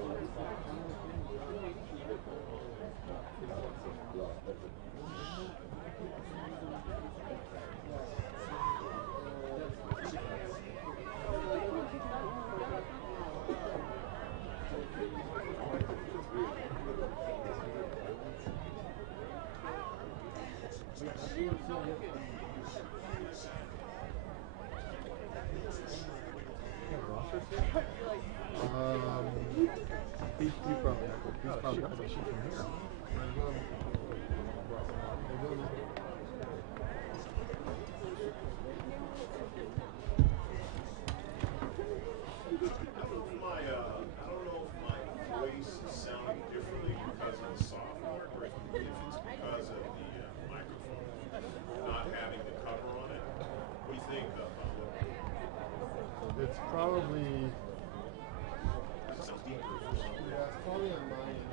He probably he's probably has a shoot from here. Might as well. I don't know if my voice is sounding differently because of the software or if it's because of the microphone not having the cover on it. What do you think, It's probably. Sounds deeper. Yeah, it's probably on my end.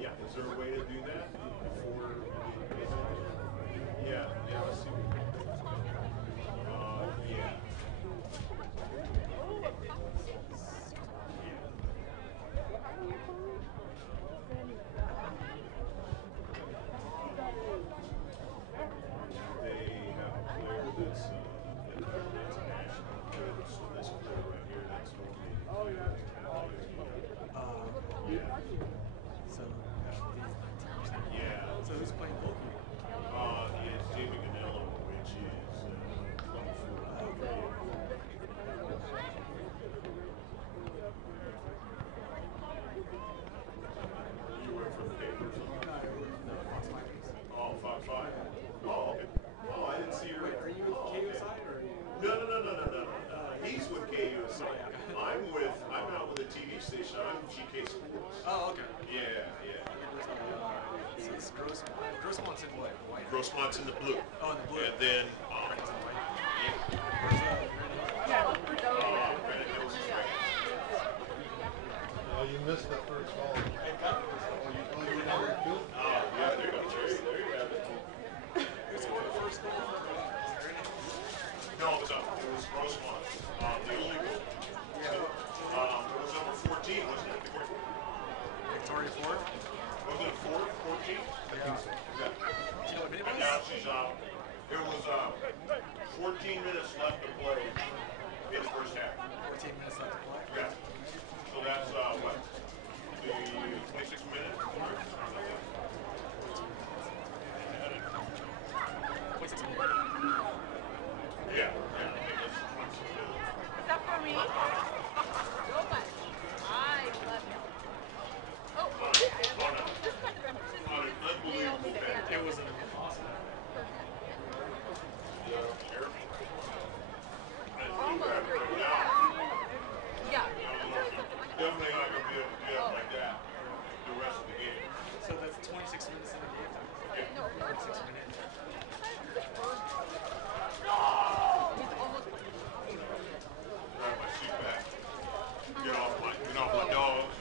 Yeah, is there a way to do that before? Yeah, let's see. Yeah. They have a player that's international good, so this player right here, that's normally. Yeah. So who's playing goalkeeper? It's Jamie Ganello, which is number 4. You work for the papers? Oh, Fox 5? Oh, okay. Oh, I didn't see her. Wait, are you with KUSI or are you? No. He's with KUSI. I'm out with a TV station. I'm GK Sports. Oh, okay. Yeah. So it's Grossmont. Grossmont's in what? White? Grossmont's in the blue. Oh, in the blue. And then, Granite's in white. Granite Hills is right. Oh, you missed the first ball. Oh, you were number 2? Yeah, there you go. There you have it. Who scored the first goal for Granite? No, it was Grossmont. The only goal. It was number 14, wasn't it? Victoria Ford? Wasn't it 14? I think so. Yeah. Do you know what minute And it now was? she's it was 14 minutes left to play in the first half. 14 minutes left to play. Yeah. So that's what? The 26 minutes? Yeah. Is that for me? I love him. On an unbelievable pass. It was an awesome. Yeah. Definitely not going to be able to get up like that the rest of the game. So that's 26 minutes in the game. 26 minutes. Grab my seat back. Get off my dogs.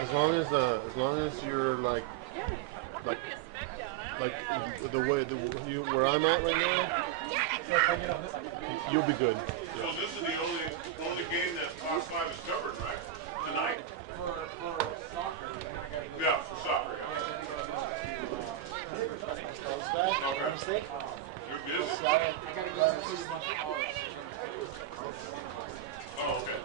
As long as you're like the way where I'm at right now, you'll be good. So this is the only game that Fox 5 is covered, right? Tonight? For soccer, Yeah, for soccer. Okay. You're busy? Oh, okay.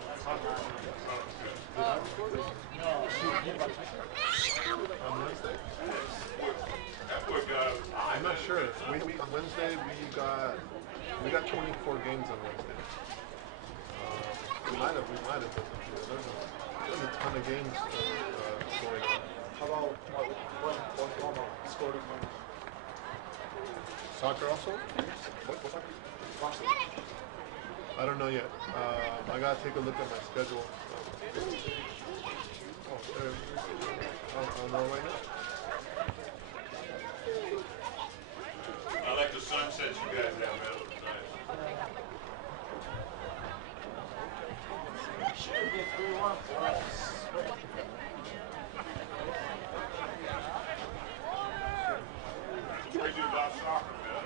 That boy got. I'm not sure. On Wednesday we got 24 games on Wednesday. We might have. There's a ton of games going on. How about one scored in Soccer also? Varsity? I don't know yet. I gotta take a look at my schedule. Oh, there. I'll know right now. I like the sunsets you guys have, man. Nice. Should get 3-1 for us. Crazy about soccer, man.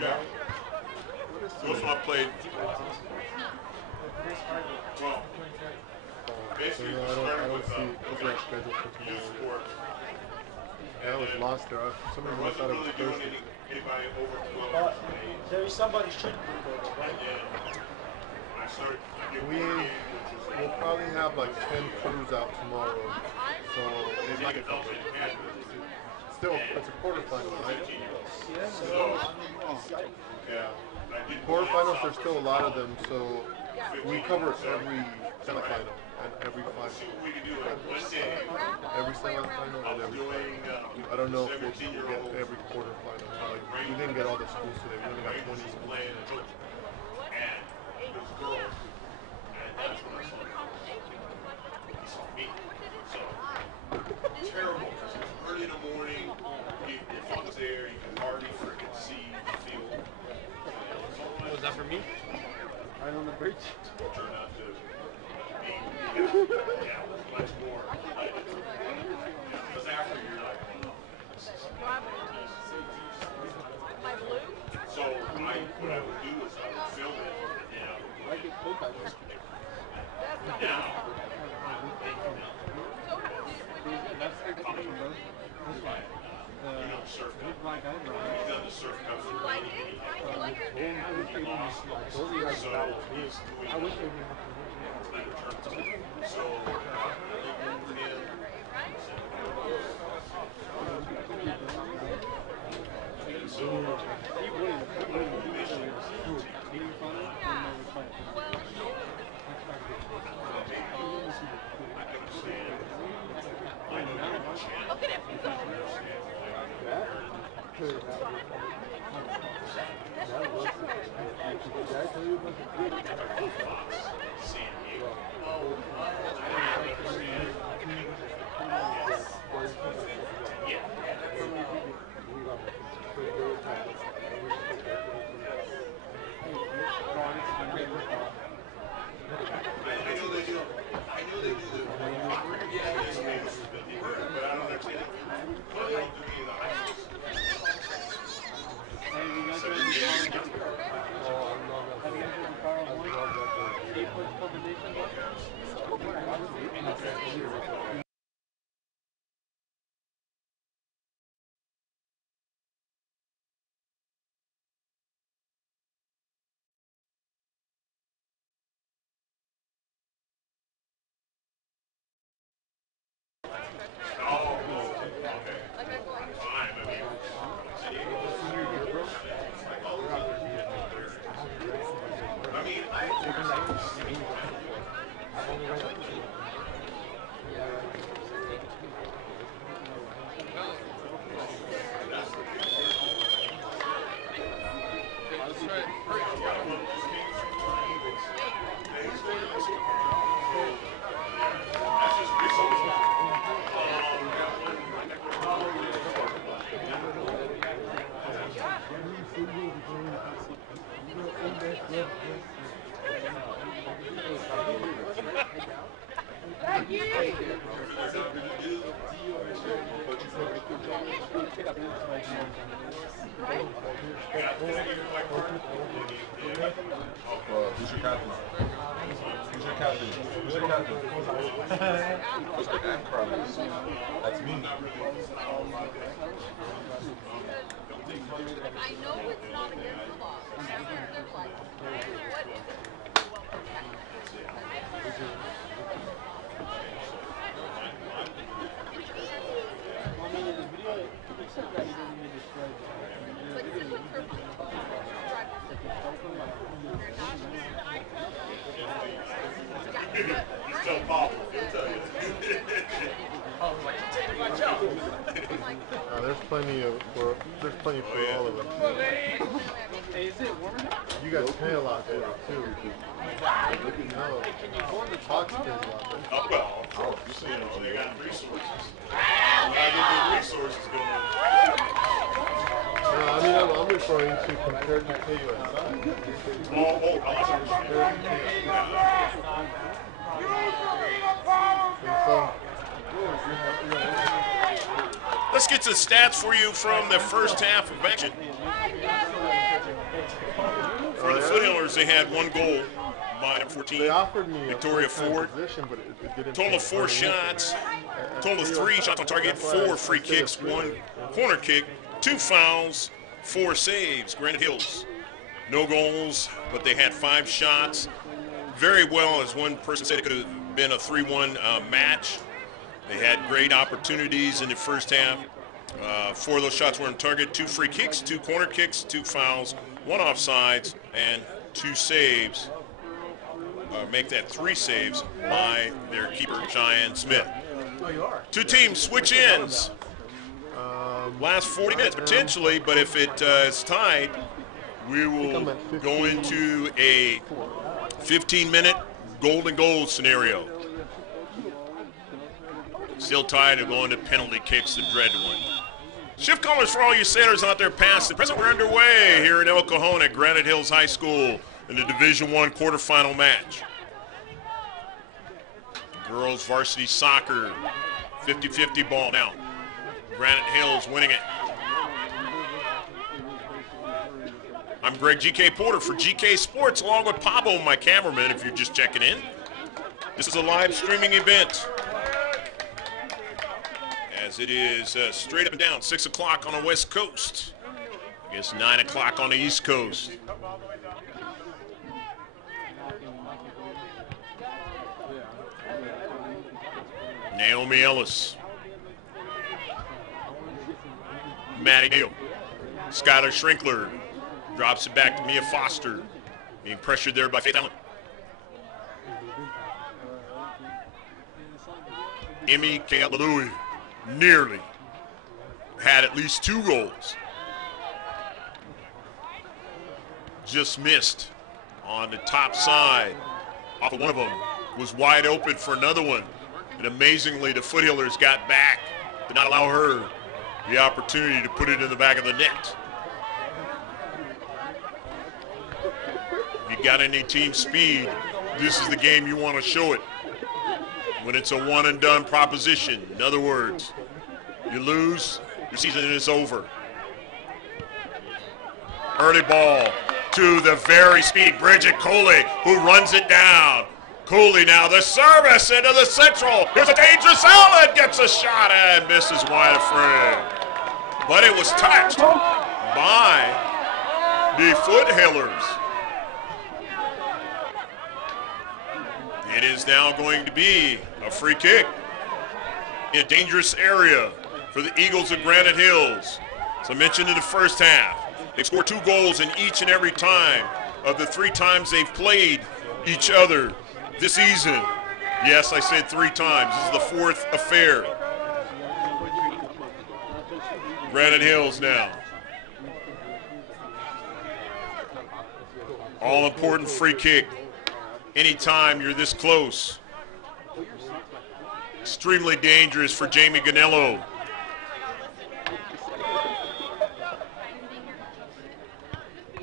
Yeah. Grossmont played. Well, basically, I started don't with see their schedule for youth tomorrow. sports. Yeah, I was lost there. For some reason I Wasn't thought it was really doing Thursday. anybody over 12 But years of age. there is somebody should be there, right? And I We'll probably have like 10 crews out tomorrow. So still, it's a quarterfinal, right? Yeah. Quarterfinals, there's still a lot of them, so we cover every semifinal and every final. Every semifinal and every final. I don't know if we'll get every quarterfinal. Like, we didn't get all the schools today. We only got 20 schools. Terrible. Early in the morning, your phone's there, you can hardly freaking see the field. Was that for me? Right on the bridge. Turn out to be much more. Because after you're like, My blue? so what I would do is I would film it, and I would now. Surf. He does the surf comes from Like it? You like it? I wish they Look at him. Who's your captain? Who's your captain? Who's your captain? Looks like I'm probably. That's me. I know it's not against the law. They're like, what is it? There's plenty for all of us. Hey, is it warmer now? You guys pay a lot for it too. No, the talks pay a lot. Oh, well, you know, they got resources. I get the resources going. No, I mean, I'm referring to compared to KUSI. Let's get to the stats for you from the first half of action. For the Foothillers, they had one goal by 14. They offered me Victoria Ford. Position, but it didn't Total of 4 shots. Total of 3 shots on target, 4 free kicks, 1 corner kick, 2 fouls, 4 saves. Granite Hills, no goals, but they had 5 shots. very well, as one person said, it could have been a 3-1 match. They had great opportunities in the first half. 4 of those shots were on target, 2 free kicks, 2 corner kicks, 2 fouls, 1 offsides, and 2 saves. Make that 3 saves by their keeper, Cheyenne Smith. 2 teams switch ends. Last 40 minutes potentially, but if it is tied, we will go into a 15-minute golden goal scenario. Still tied and going to penalty kicks, the dreaded one. Shift callers for all you sailors out there past the present. We're underway here in El Cajon at Granite Hills High School in the Division I quarterfinal match. Girls varsity soccer, 50-50 ball now. Granite Hills winning it. I'm Greg GK Porter for GK Sports, along with Pablo, my cameraman, if you're just checking in. This is a live streaming event, as it is straight up and down, 6 o'clock on the West Coast. I guess 9 o'clock on the East Coast. Naomi Ellis. Maddie Neal. Skylar Schrinkler drops it back to Mia Foster. Being pressured there by Faith Allen. Emmy Kalalui nearly had at least 2 goals. Just missed on the top side. Off of one of them. Was wide open for another one. And amazingly, the Foothillers got back. Did not allow her the opportunity to put it in the back of the net. If you got any team speed, this is the game you want to show it. When it's a one and done proposition. In other words, you lose, your season is over. Early ball to the very speedy Bridget Cooley, who runs it down. Cooley now, the service into the central. Here's a dangerous outlet, gets a shot and misses wide of frame. But it was touched by the Foothillers. It is now going to be a free kick in a dangerous area for the Eagles of Granite Hills. As I mentioned in the first half, they've scored 2 goals in each and every time of the 3 times they've played each other this season. Yes, I said 3 times. This is the 4th affair. Granite Hills now. All important free kick. Anytime you're this close. Extremely dangerous for Jamie Ganello.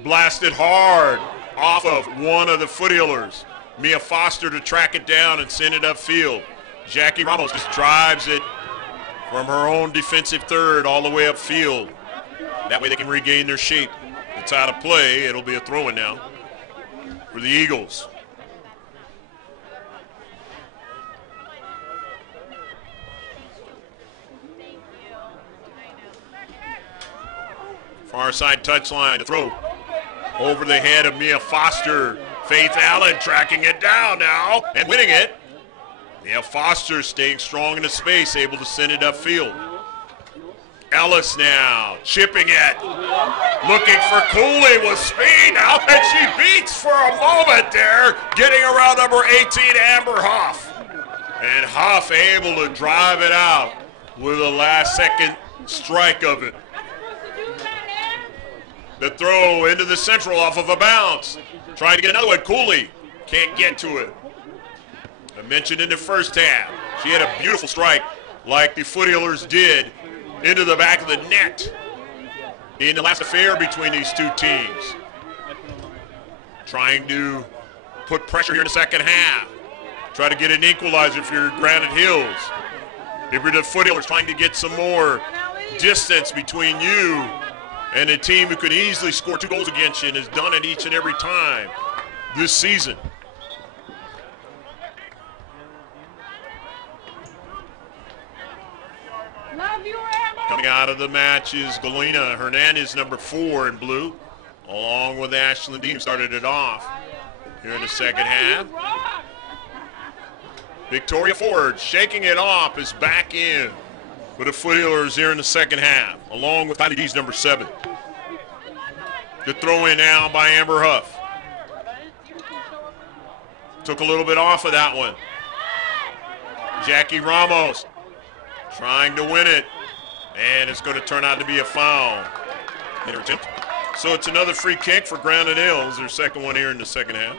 Blasted hard off of one of the Foothillers. Mia Foster to track it down and send it upfield. Jackie Ramos just drives it from her own defensive third all the way upfield. That way they can regain their shape. It's out of play. It'll be a throw-in now for the Eagles. Far side touchline to throw over the head of Mia Foster. Faith Allen tracking it down now and winning it. Mia Foster staying strong in the space, able to send it upfield. Ellis now chipping it. Looking for Cooley with speed now, and she beats for a moment there, getting around number 18, Amber Huff. And Huff able to drive it out with a last second strike of it. The throw into the central off of a bounce. Trying to get another one. Cooley can't get to it. I mentioned in the first half, she had a beautiful strike like the Foothillers did into the back of the net in the last affair between these 2 teams. Trying to put pressure here in the second half. Try to get an equalizer if you're Granite Hills. If you're the Foothillers, trying to get some more distance between you and a team who could easily score 2 goals against you and has done it each and every time this season. Coming out of the match is Galena Hernandez, number 4 in blue, along with Ashlyn Dean, who started it off. here in the second half. Victoria Ford shaking it off is back in for the Foothillers here in the second half, along with Kylie D's number 7. The throw in now by Amber Huff. Took a little bit off of that one. Jackie Ramos trying to win it, and it's going to turn out to be a foul. So it's another free kick for Granite Hills, their second one here in the second half.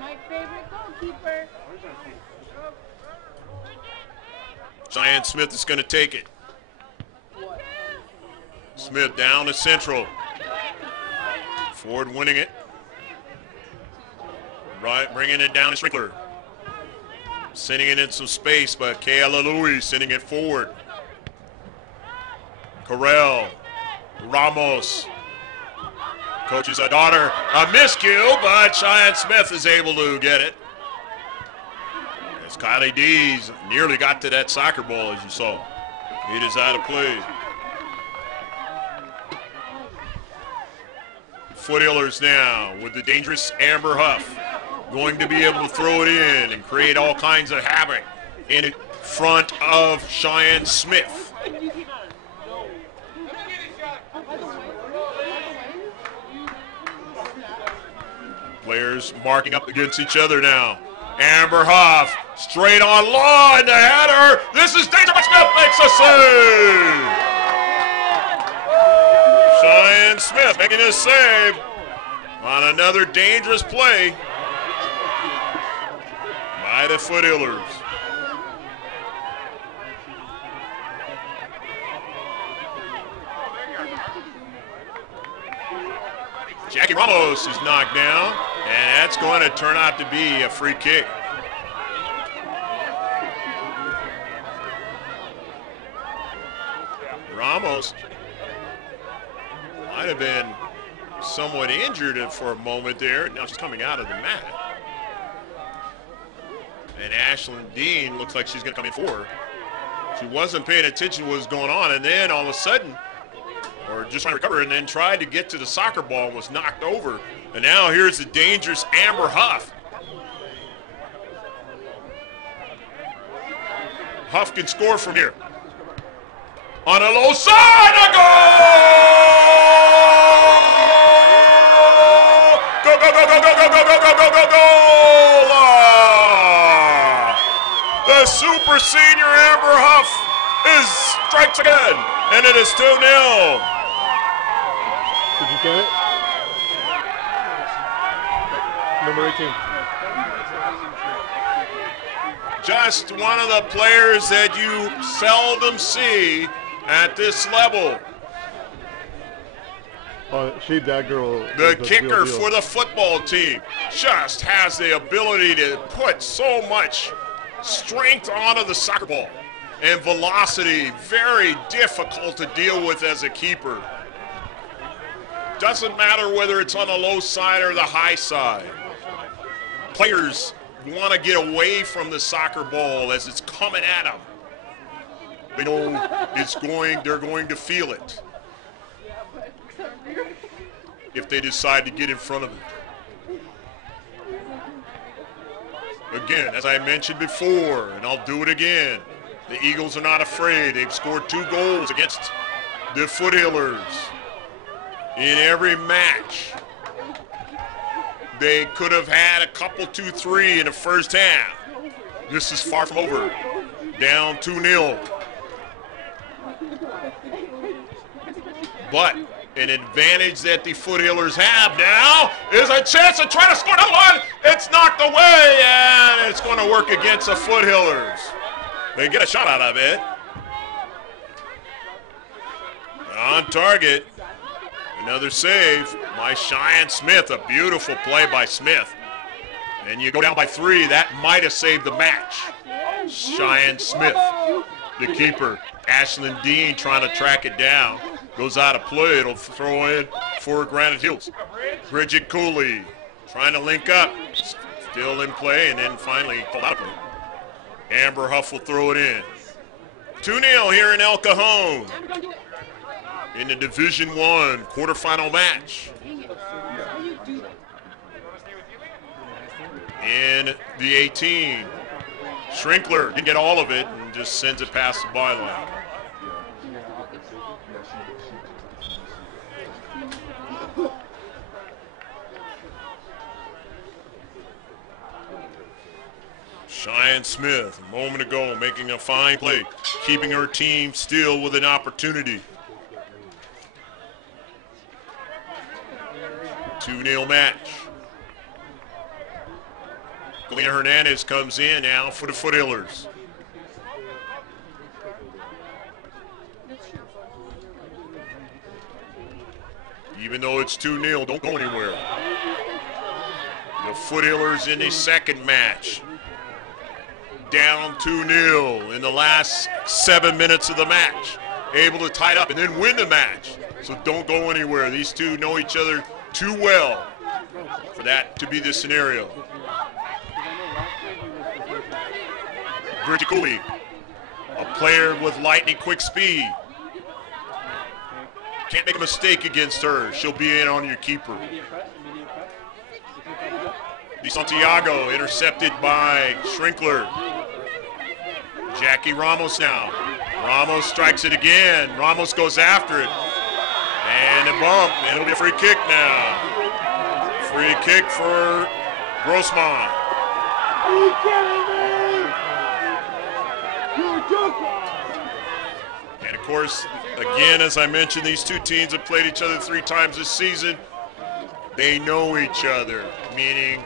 My favorite goalkeeper. Cheyenne Smith is going to take it. Smith down to Central. Ford winning it. Right, bringing it down to Strickler. Sending it in some space, but Kayla Louis sending it forward. Carell, Ramos. Coach's daughter, a miscue, but Cheyenne Smith is able to get it. As Kylie D's nearly got to that soccer ball, as you saw. It is out of play. Foothillers now with the dangerous Amber Huff. Going to be able to throw it in and create all kinds of havoc in front of Cheyenne Smith. Players marking up against each other now. Amber Huff straight on line, the header. This is danger, but Smith makes a save. Cheyenne Smith making a save on another dangerous play by the Foothillers. Jackie Ramos is knocked down, and that's going to turn out to be a free kick. Ramos might have been somewhat injured for a moment there. Now she's coming out of the mat. And Ashlyn Dean looks like she's going to come in for her. She wasn't paying attention to what was going on, and then all of a sudden, or just trying to recover, and then tried to get to the soccer ball and was knocked over. And now here's the dangerous Amber Huff. Huff can score from here. On a low side, a goal! Go, go, go, go, go, go, go, go, go, go, go, go! The super senior Amber Huff strikes again, and it is 2-0. Did you get it? Number 18. Just one of the players that you seldom see at this level. That girl. The kicker for the football team just has the ability to put so much strength onto the soccer ball and velocity. Very difficult to deal with as a keeper. Doesn't matter whether it's on the low side or the high side. Players want to get away from the soccer ball as it's coming at them. They know they're going to feel it if they decide to get in front of it. Again, as I mentioned before, and I'll do it again, the Eagles are not afraid. They've scored 2 goals against the Foothillers in every match. They could have had a couple 2-3 in the first half. This is far from over. Down 2-0. But an advantage that the Foothillers have now is a chance to try to score another one. It's knocked away, and it's going to work against the Foothillers. They get a shot out of it. On target. Another save by Cheyenne Smith. A beautiful play by Smith. And you go down by 3. That might have saved the match. Cheyenne Smith, the keeper. Ashlyn Dean trying to track it down. Goes out of play. It'll throw in for Granite Hills. Bridget Cooley trying to link up. Still in play, and then finally pulled out of play. Amber Huff will throw it in. 2-0 here in El Cajon in the Division I quarterfinal match. in the 18. Schrinkler didn't get all of it and just sends it past the byline. Cheyenne Smith, a moment ago, making a fine play, keeping her team still with an opportunity. 2-0 match. Galena Hernandez comes in now for the Foothillers. Even though it's 2-0, don't go anywhere. The Foothillers in the second match. Down 2-0 in the last 7 minutes of the match. Able to tie it up and then win the match. So don't go anywhere. These two know each other too well for that to be the scenario. Bridget Cooley, a player with lightning quick speed. Can't make a mistake against her. She'll be in on your keeper. Di Santiago intercepted by Schrinkler. Jackie Ramos now. Ramos strikes it again. Ramos goes after it. And a bump, and it'll be a free kick now. Free kick for Grossmont. And of course, again, as I mentioned, these two teams have played each other 3 times this season. They know each other, meaning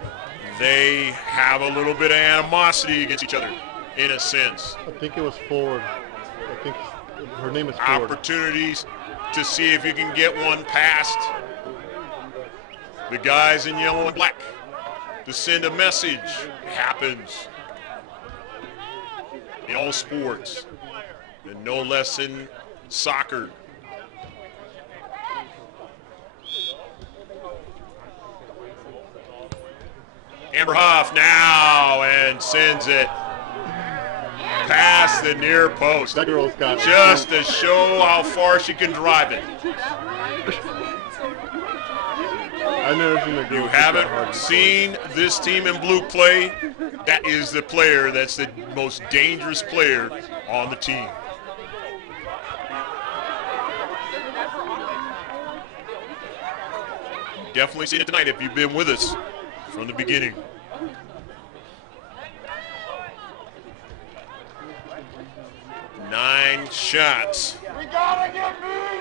they have a little bit of animosity against each other, in a sense. I think it was Ford. I think her name is Ford. Opportunities to see if you can get one past the guys in yellow and black to send a message. Happens in all sports, and no less in soccer. Amber Huff now and sends it past the near post. That girl's got it. Just to show how far she can drive it. I've never seen a girl You hit that hard haven't before. seen this team in blue play. That is the player that's the most dangerous player on the team. You've definitely seen it tonight if you've been with us from the beginning. Nine shots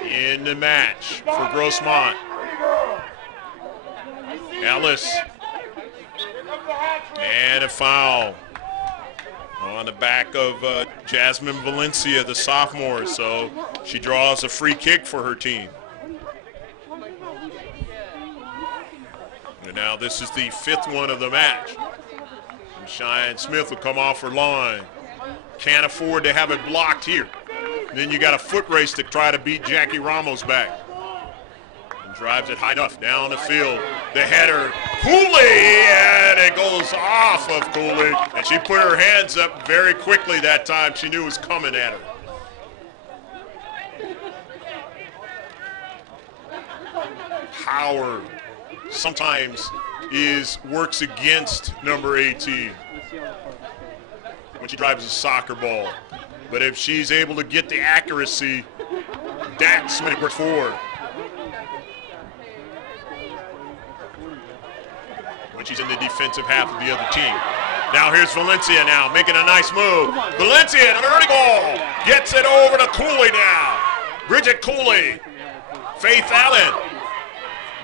in the match for Grossmont. Ellis. And a foul on the back of Jasmine Valencia, the sophomore. So she draws a free kick for her team. And now this is the 5th one of the match. And Cheyenne Smith will come off her line. Can't afford to have it blocked here. And then you got a foot race to try to beat Jackie Ramos back. And drives it high enough down the field. The header, Cooley, and it goes off of Cooley. And she put her hands up very quickly that time. She knew it was coming at her. Power sometimes works against number 18 when she drives a soccer ball. But if she's able to get the accuracy, that's what it works for. When she's in the defensive half of the other team. Now here's Valencia now, making a nice move. Valencia, an early ball, gets it over to Cooley now. Bridget Cooley, Faith Allen,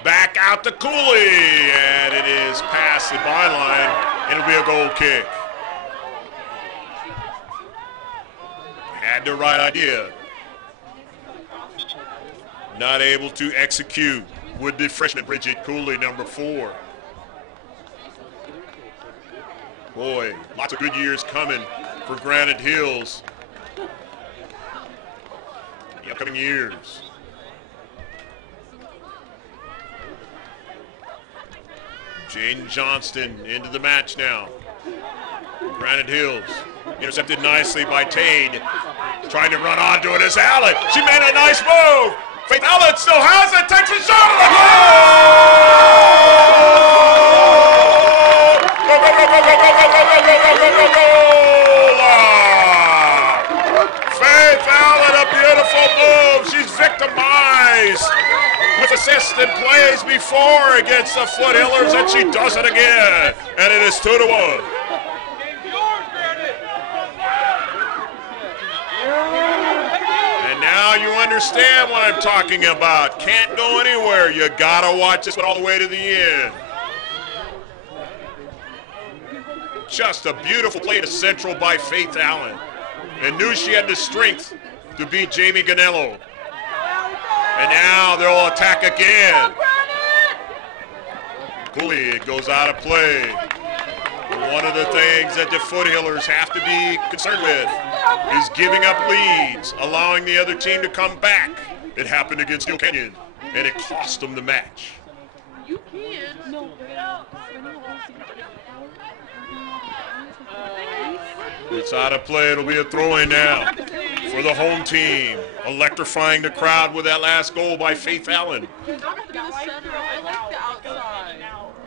back out to Cooley, and it is past the byline. It'll be a goal kick. Had the right idea. Not able to execute with the freshman Bridget Cooley, number 4. Boy, lots of good years coming for Granite Hills in the upcoming years. Jaden Johnston into the match now. Granite Hills. Intercepted nicely by Tade. Trying to run onto it is Allen. She made a nice move. Faith Allen still has it. Takes a shot. Go, go, go, before against the Foothillers, and she does it again. And it is 2-1. And now you understand what I'm talking about. Can't go anywhere. You gotta watch this one all the way to the end. Just a beautiful play to Central by Faith Allen. And knew she had the strength to beat Jamie Ganello. And now they'll attack again. Cooley, it goes out of play. And one of the things that the Foothillers have to be concerned with is giving up leads, allowing the other team to come back. It happened against Steel Canyon, and it cost them the match. You can't. No. It's out of play. It'll be a throw-in now for the home team. Electrifying the crowd with that last goal by Faith Allen. I like the outside.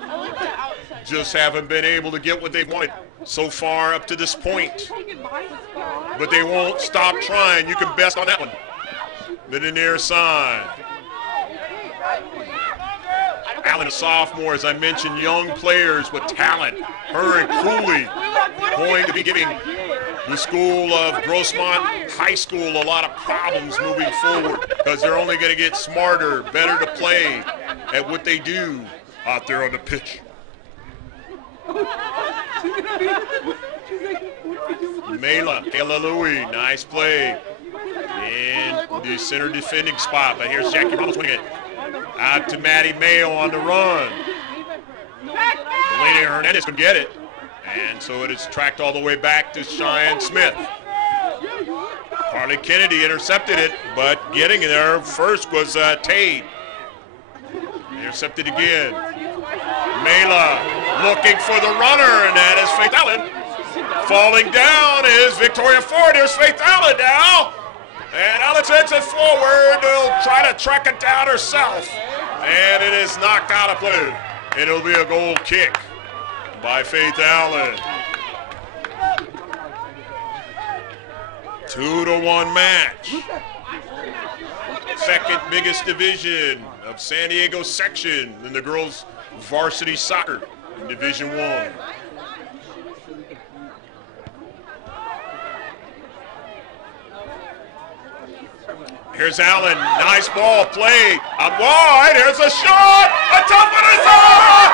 I like the outside. Just haven't been able to get what they've wanted so far up to this point. But they won't stop trying. You can best on that one. Then the near side. Allen, a sophomore, as I mentioned, young players with talent. Her and Cooley going to be giving the school of Grossmont High School a lot of problems moving forward because they're only going to get smarter, better to play at what they do out there on the pitch. Kayla Louie, nice play in the center defending spot, but here's Jackie Ramos winning it. Out to Maddie Mayo on the run. Delaney Hernandez could get it. And so it is tracked all the way back to Cheyenne Smith. Carly Kennedy intercepted it, but getting there first was Tade. Intercepted again. Mela looking for the runner, and that is Faith Allen. Falling down is Victoria Ford. Here's Faith Allen now. And Allen sends it forward. They'll try to track it down herself. And it is knocked out of play. It'll be a goal kick by Faith Allen. 2-1 match. Second biggest division of San Diego section in the girls varsity soccer in Division 1. Here's Allen, nice ball played out wide. Here's a shot. A tough one is on.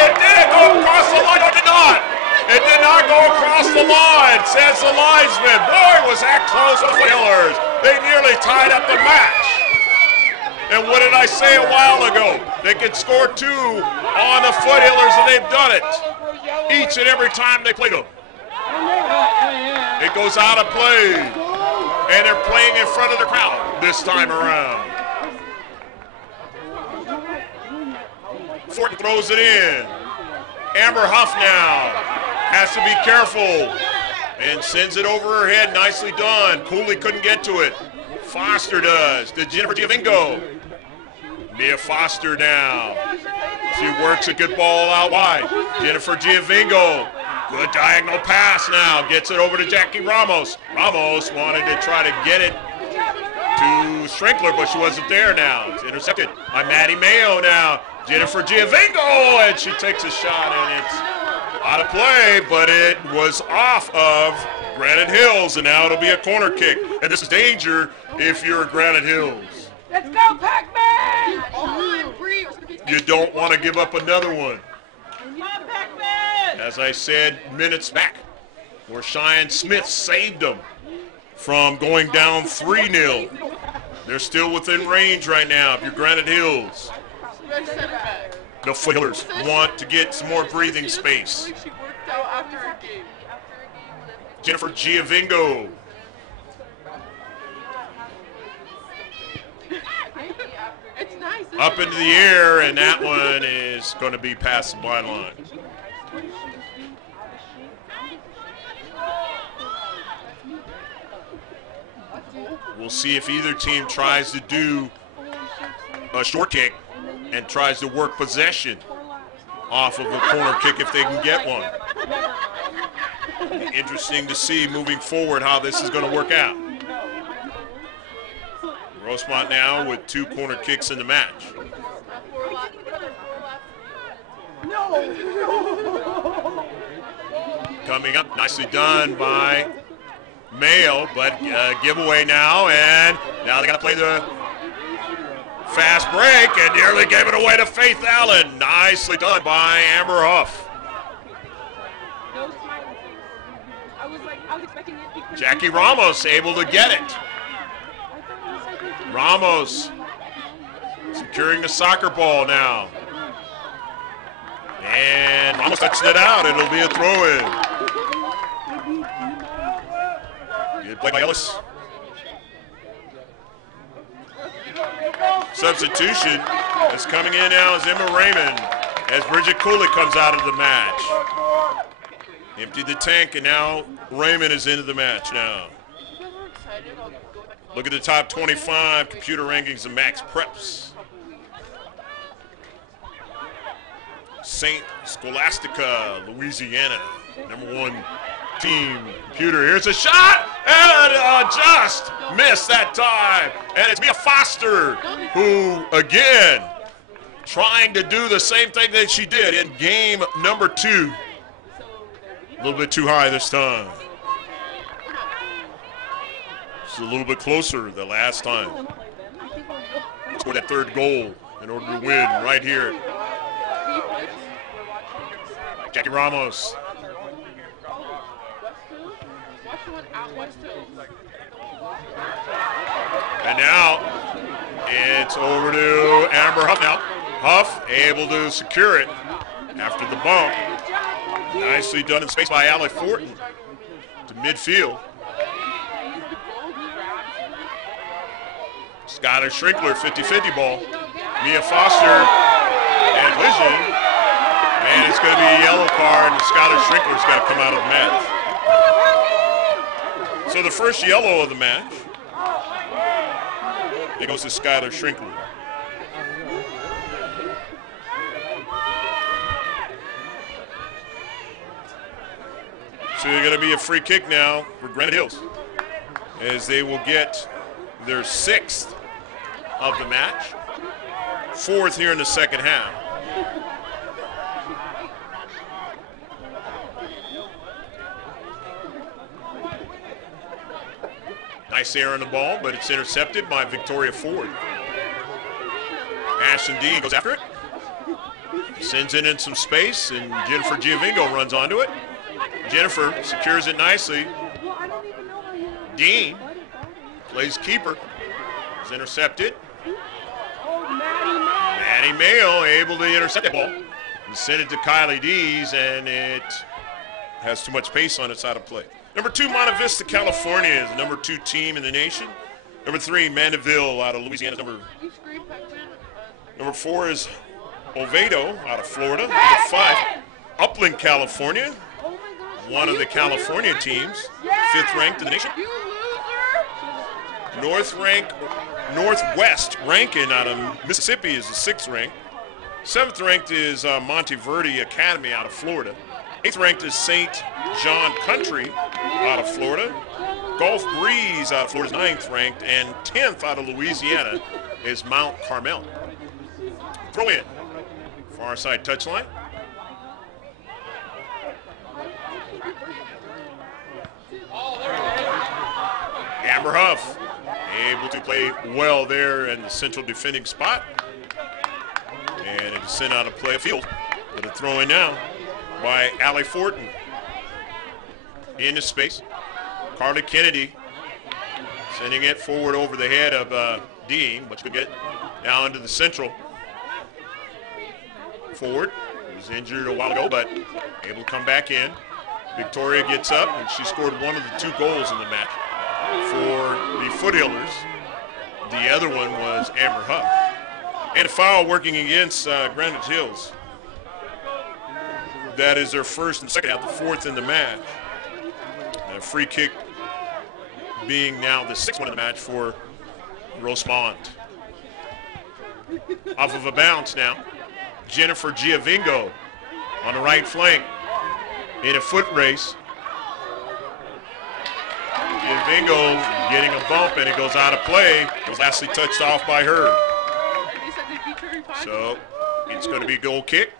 It didn't go across the line. It did not. It did not go across the line, says the linesman. Boy, was that close to the Foothillers. They nearly tied up the match. And what did I say a while ago? They could score 2 on the Foothillers, and they've done it each and every time they played them. It goes out of play. And they're playing in front of the crowd this time around. Fortin throws it in. Amber Huff now has to be careful and sends it over her head. Nicely done. Cooley couldn't get to it. Foster does to Jennifer Giovingo. Mia Foster now. She works a good ball out wide. Jennifer Giovingo. Good diagonal pass now. Gets it over to Jackie Ramos. Ramos wanted to try to get it to Schrinkler, but she wasn't there now. It's intercepted by Maddie Mayo now. Jennifer Giovingo, and she takes a shot, and it's out of play, but it was off of Granite Hills, and now it'll be a corner kick. And this is danger if you're Granite Hills. Let's go, Pac-Man! You don't want to give up another one. As I said minutes back, where Cheyenne Smith saved them from going down 3-0. They're still within range right now if you're Granite Hills. The Foothillers want to get some more breathing space. Jennifer Giovingo. Up into the air, and that one is going to be past the byline. We'll see if either team tries to do a short kick and tries to work possession off of a corner kick if they can get one. Interesting to see moving forward how this is going to work out. Grossmont now with 2 corner kicks in the match. Coming up, nicely done by Mayo, but giveaway now, and now they got to play the fast break, and nearly gave it away to Faith Allen. Nicely done by Amber Huff. Jackie Ramos able to get it. Ramos securing the soccer ball now. And Ramos touched it out. It'll be a throw-in. Good play by Ellis. Substitution is coming in now is Emma Raymond as Bridget Cooley comes out of the match. Emptied the tank, and now Raymond is into the match now. Look at the top 25 computer rankings of Max Preps. St. Scholastica, Louisiana, #1 team computer. Here's a shot, and just missed that time. And it's Mia Foster, who, again, trying to do the same thing that she did in game number 2. A little bit too high this time. It's a little bit closer the last time. Score that 3rd goal in order to win right here. Jackie Ramos. And now it's over to Amber Huff now. Huff able to secure it after the bump. Nicely done in space by Allie Fortin to midfield. Skylar Shrinkler, 50-50 ball. Mia Foster and collision. And it's going to be a yellow card, and Skylar Shrinkler's got to come out of the match. So the first yellow of the match, it goes to Skylar Shrinkler. So you're going to be a free kick now for Granite Hills, as they will get their 6th of the match, 4th here in the second half. Nice air on the ball, but it's intercepted by Victoria Ford. Ashton D goes after it, sends it in some space, and Jennifer Giovingo runs onto it. Jennifer secures it nicely. Dean plays keeper. Is intercepted. Maddie Mayo able to intercept the ball and send it to Kylie Dees, and it has too much pace on its side of play. Number 2, Monte Vista, California is the number 2 team in the nation. Number 3, Mandeville out of Louisiana. Number 4 is Oviedo out of Florida. Number 5, Upland, California. One of the California teams, 5th ranked in the nation. Northwest Rankin out of Mississippi is the 6th ranked. 7th ranked is Monteverde Academy out of Florida. 8th ranked is St. John Country out of Florida. Gulf Breeze out of Florida is 9th ranked, and 10th out of Louisiana is Mount Carmel. Throw in, far side touchline. Amber Huff able to play well there in the central defending spot. And it is sent out of play field. With a throw in now by Allie Fortin. Into space. Carly Kennedy sending it forward over the head of Dean, but you get now into the central. Forward. Was injured a while ago, but able to come back in. Victoria gets up, and she scored one of the 2 goals in the match for the Foothillers. The other one was Amber Huff. And a foul working against Granite Hills. That is their 1st and 2nd half, the 4th in the match. And a free kick being now the 6th one in the match for Grossmont. Off of a bounce now. Jennifer Giovingo on the right flank in a foot race. Giovingo getting a bump, and it goes out of play. It was lastly touched off by her. So it's going to be a goal kick.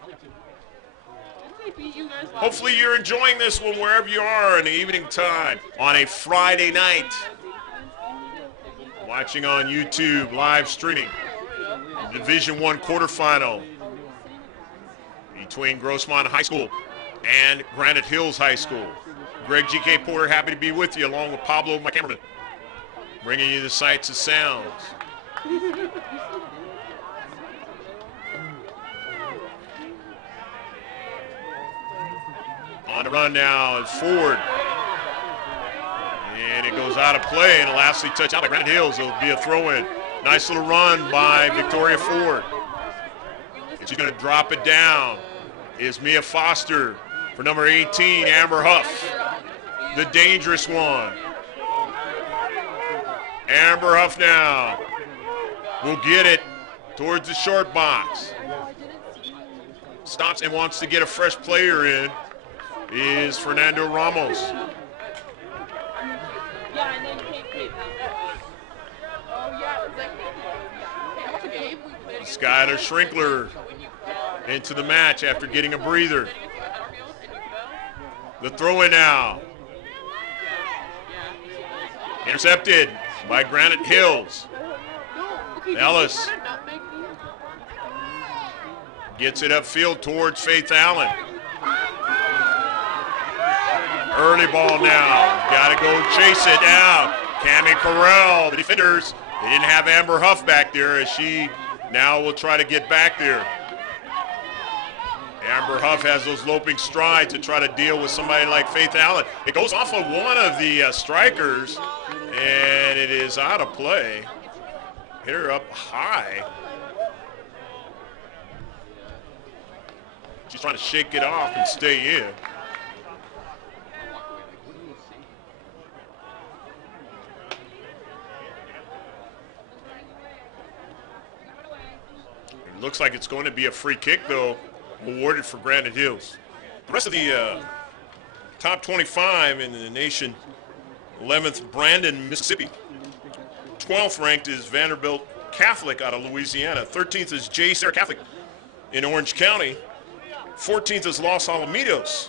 Hopefully you're enjoying this one wherever you are in the evening time on a Friday night. Watching on YouTube, live streaming. Division I quarterfinal between Grossmont High School and Granite Hills High School. Greg G.K. Porter, happy to be with you, along with Pablo, my cameraman, bringing you the sights and sounds. On the run now is Ford. And it goes out of play, and lastly touched out by Granite Hills. It'll be a throw-in. Nice little run by Victoria Ford. And she's going to drop it down. Is Mia Foster for number 18, Amber Huff, the dangerous one. Amber Huff now will get it towards the short box. Stops and wants to get a fresh player in is Fernando Ramos. Skylar Schrinkler into the match after getting a breather. The throw-in now. Intercepted by Granite Hills. Ellis gets it upfield towards Faith Allen. Early ball now. Got to go chase it now. Cammie Correll, the defenders. They didn't have Amber Huff back there, as she now will try to get back there. Amber Huff has those loping strides to try to deal with somebody like Faith Allen. It goes off of one of the strikers, and it is out of play. Hit her up high. She's trying to shake it off and stay in. It looks like it's going to be a free kick, though, awarded for Granite Hills. The rest of the top 25 in the nation: 11th, Brandon, Mississippi. 12th ranked is Vanderbilt Catholic out of Louisiana. 13th is J. Sarah Catholic in Orange County. 14th is Los Alamitos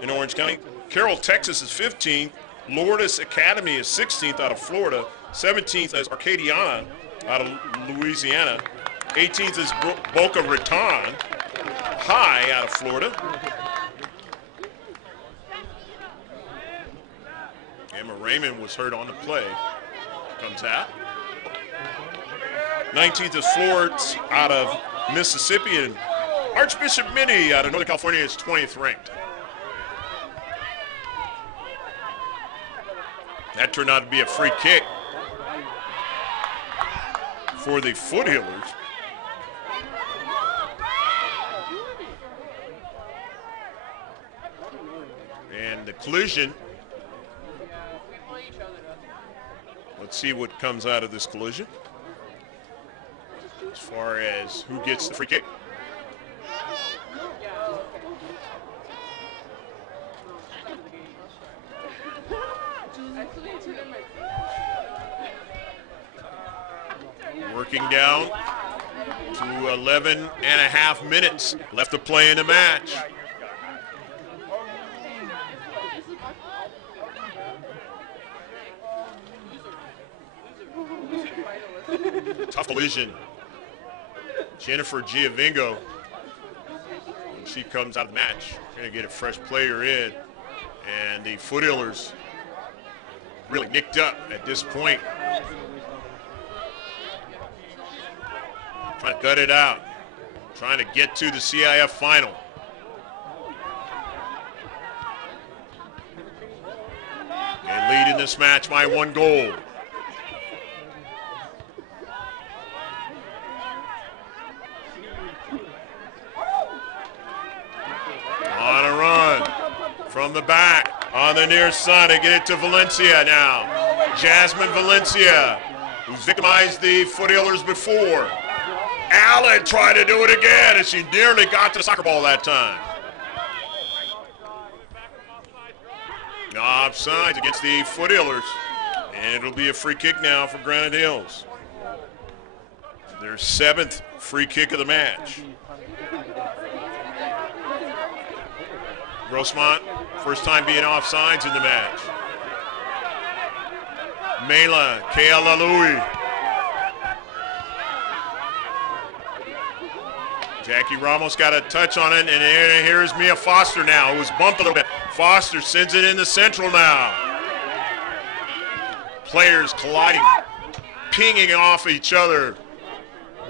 in Orange County. Carroll, Texas is 15th. Lourdes Academy is 16th out of Florida. 17th is Arcadiana out of Louisiana. 18th is Boca Raton High out of Florida. Emma Raymond was hurt on the play. Comes out. 19th is Florence out of Mississippi, and Archbishop Minnie out of Northern California is 20th ranked. That turned out to be a free kick for the Foothillers. And the collision. Let's see what comes out of this collision as far as who gets the free kick. Working down to 11 and a half minutes left to play in the match. Tough collision. Jennifer Giovingo, when she comes out of the match, going to get a fresh player in. And the Foothillers really nicked up at this point. Trying to gut it out. Trying to get to the CIF final. And leading this match by 1 goal. On a run from the back on the near side to get it to Valencia now. Jasmine Valencia, who's victimized the Foothillers before. Allen tried to do it again, and she nearly got to the soccer ball that time. Offsides against the Foothillers, and it'll be a free kick now for Granite Hills. Their 7th free kick of the match. Grossmont, first time being offsides in the match. Mela Kealalui. Jackie Ramos got a touch on it, and here's Mia Foster now, who was bumped a little bit. Foster sends it into central now. Players colliding, pinging off each other.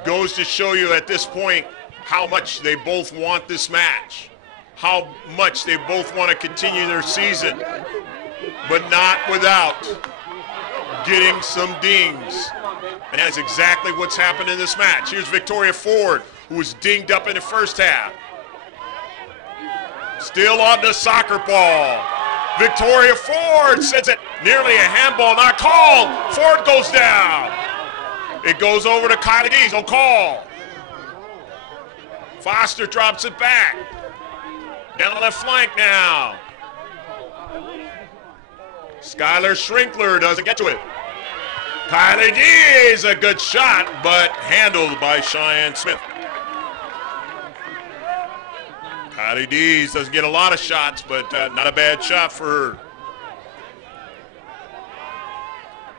Goes to show you at this point how much they both want this match, how much they both want to continue their season, but not without getting some dings. And that's exactly what's happened in this match. Here's Victoria Ford, who was dinged up in the first half. Still on the soccer ball. Victoria Ford sends it, nearly a handball, not called. Ford goes down. It goes over to Kylie Dees, no call. Foster drops it back. Down the left flank now. Skylar Schrinkler doesn't get to it. Kylie Dees, a good shot, but handled by Cheyenne Smith. Kylie Dees doesn't get a lot of shots, but not a bad shot for her.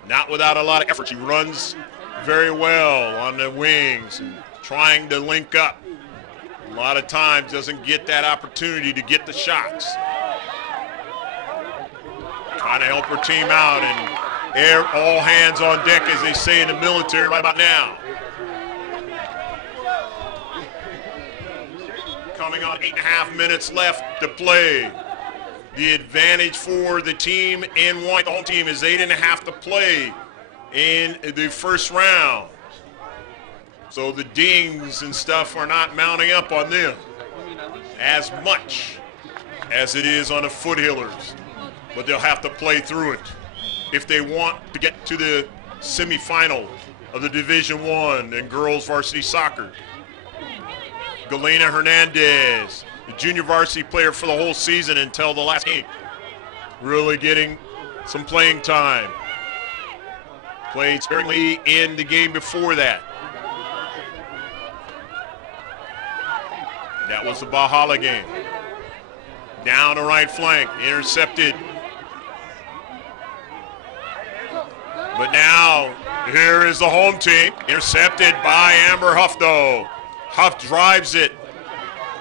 Not without a lot of effort. She runs very well on the wings and trying to link up. A lot of times doesn't get that opportunity to get the shots. Trying to help her team out, and all hands on deck, as they say in the military right about now. Coming on 8.5 minutes left to play. The advantage for the team in white, the home team, is 8.5 to play in the first round. So the dings and stuff are not mounting up on them as much as it is on the Foothillers. But they'll have to play through it if they want to get to the semifinal of the Division I in girls varsity soccer. Galena Hernandez, the junior varsity player for the whole season until the last game, really getting some playing time. Played sparingly in the game before that. That was the Bahala game. Down the right flank, intercepted. But now, here is the home team, intercepted by Amber Huff though. Huff drives it,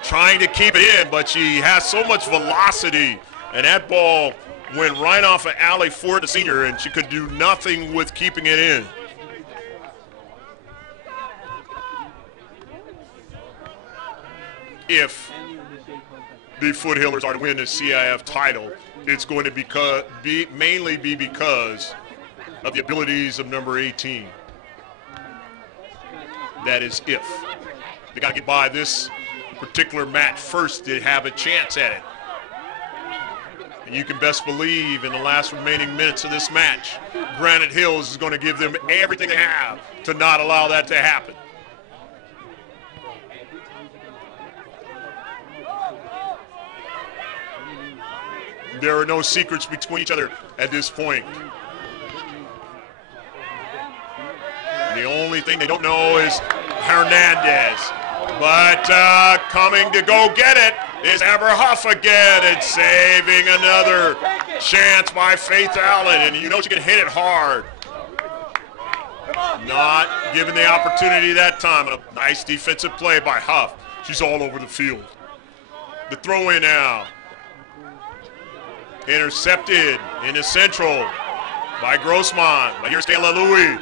trying to keep it in, but she has so much velocity, and that ball went right off of Allie Ford, the senior, and she could do nothing with keeping it in. If the Foothillers are to win the CIF title, it's going to mainly be because of the abilities of number 18. That is if. They got to get by this particular match first to have a chance at it. And you can best believe in the last remaining minutes of this match, Granite Hills is going to give them everything they have to not allow that to happen. There are no secrets between each other at this point. The only thing they don't know is Hernandez. But coming to go get it is Amber Huff again, and saving another chance by Faith Allen. And you know she can hit it hard. Not given the opportunity that time. A nice defensive play by Huff. She's all over the field. The throw in now. Intercepted in the central by Grossmont. But here's Kayla Louie.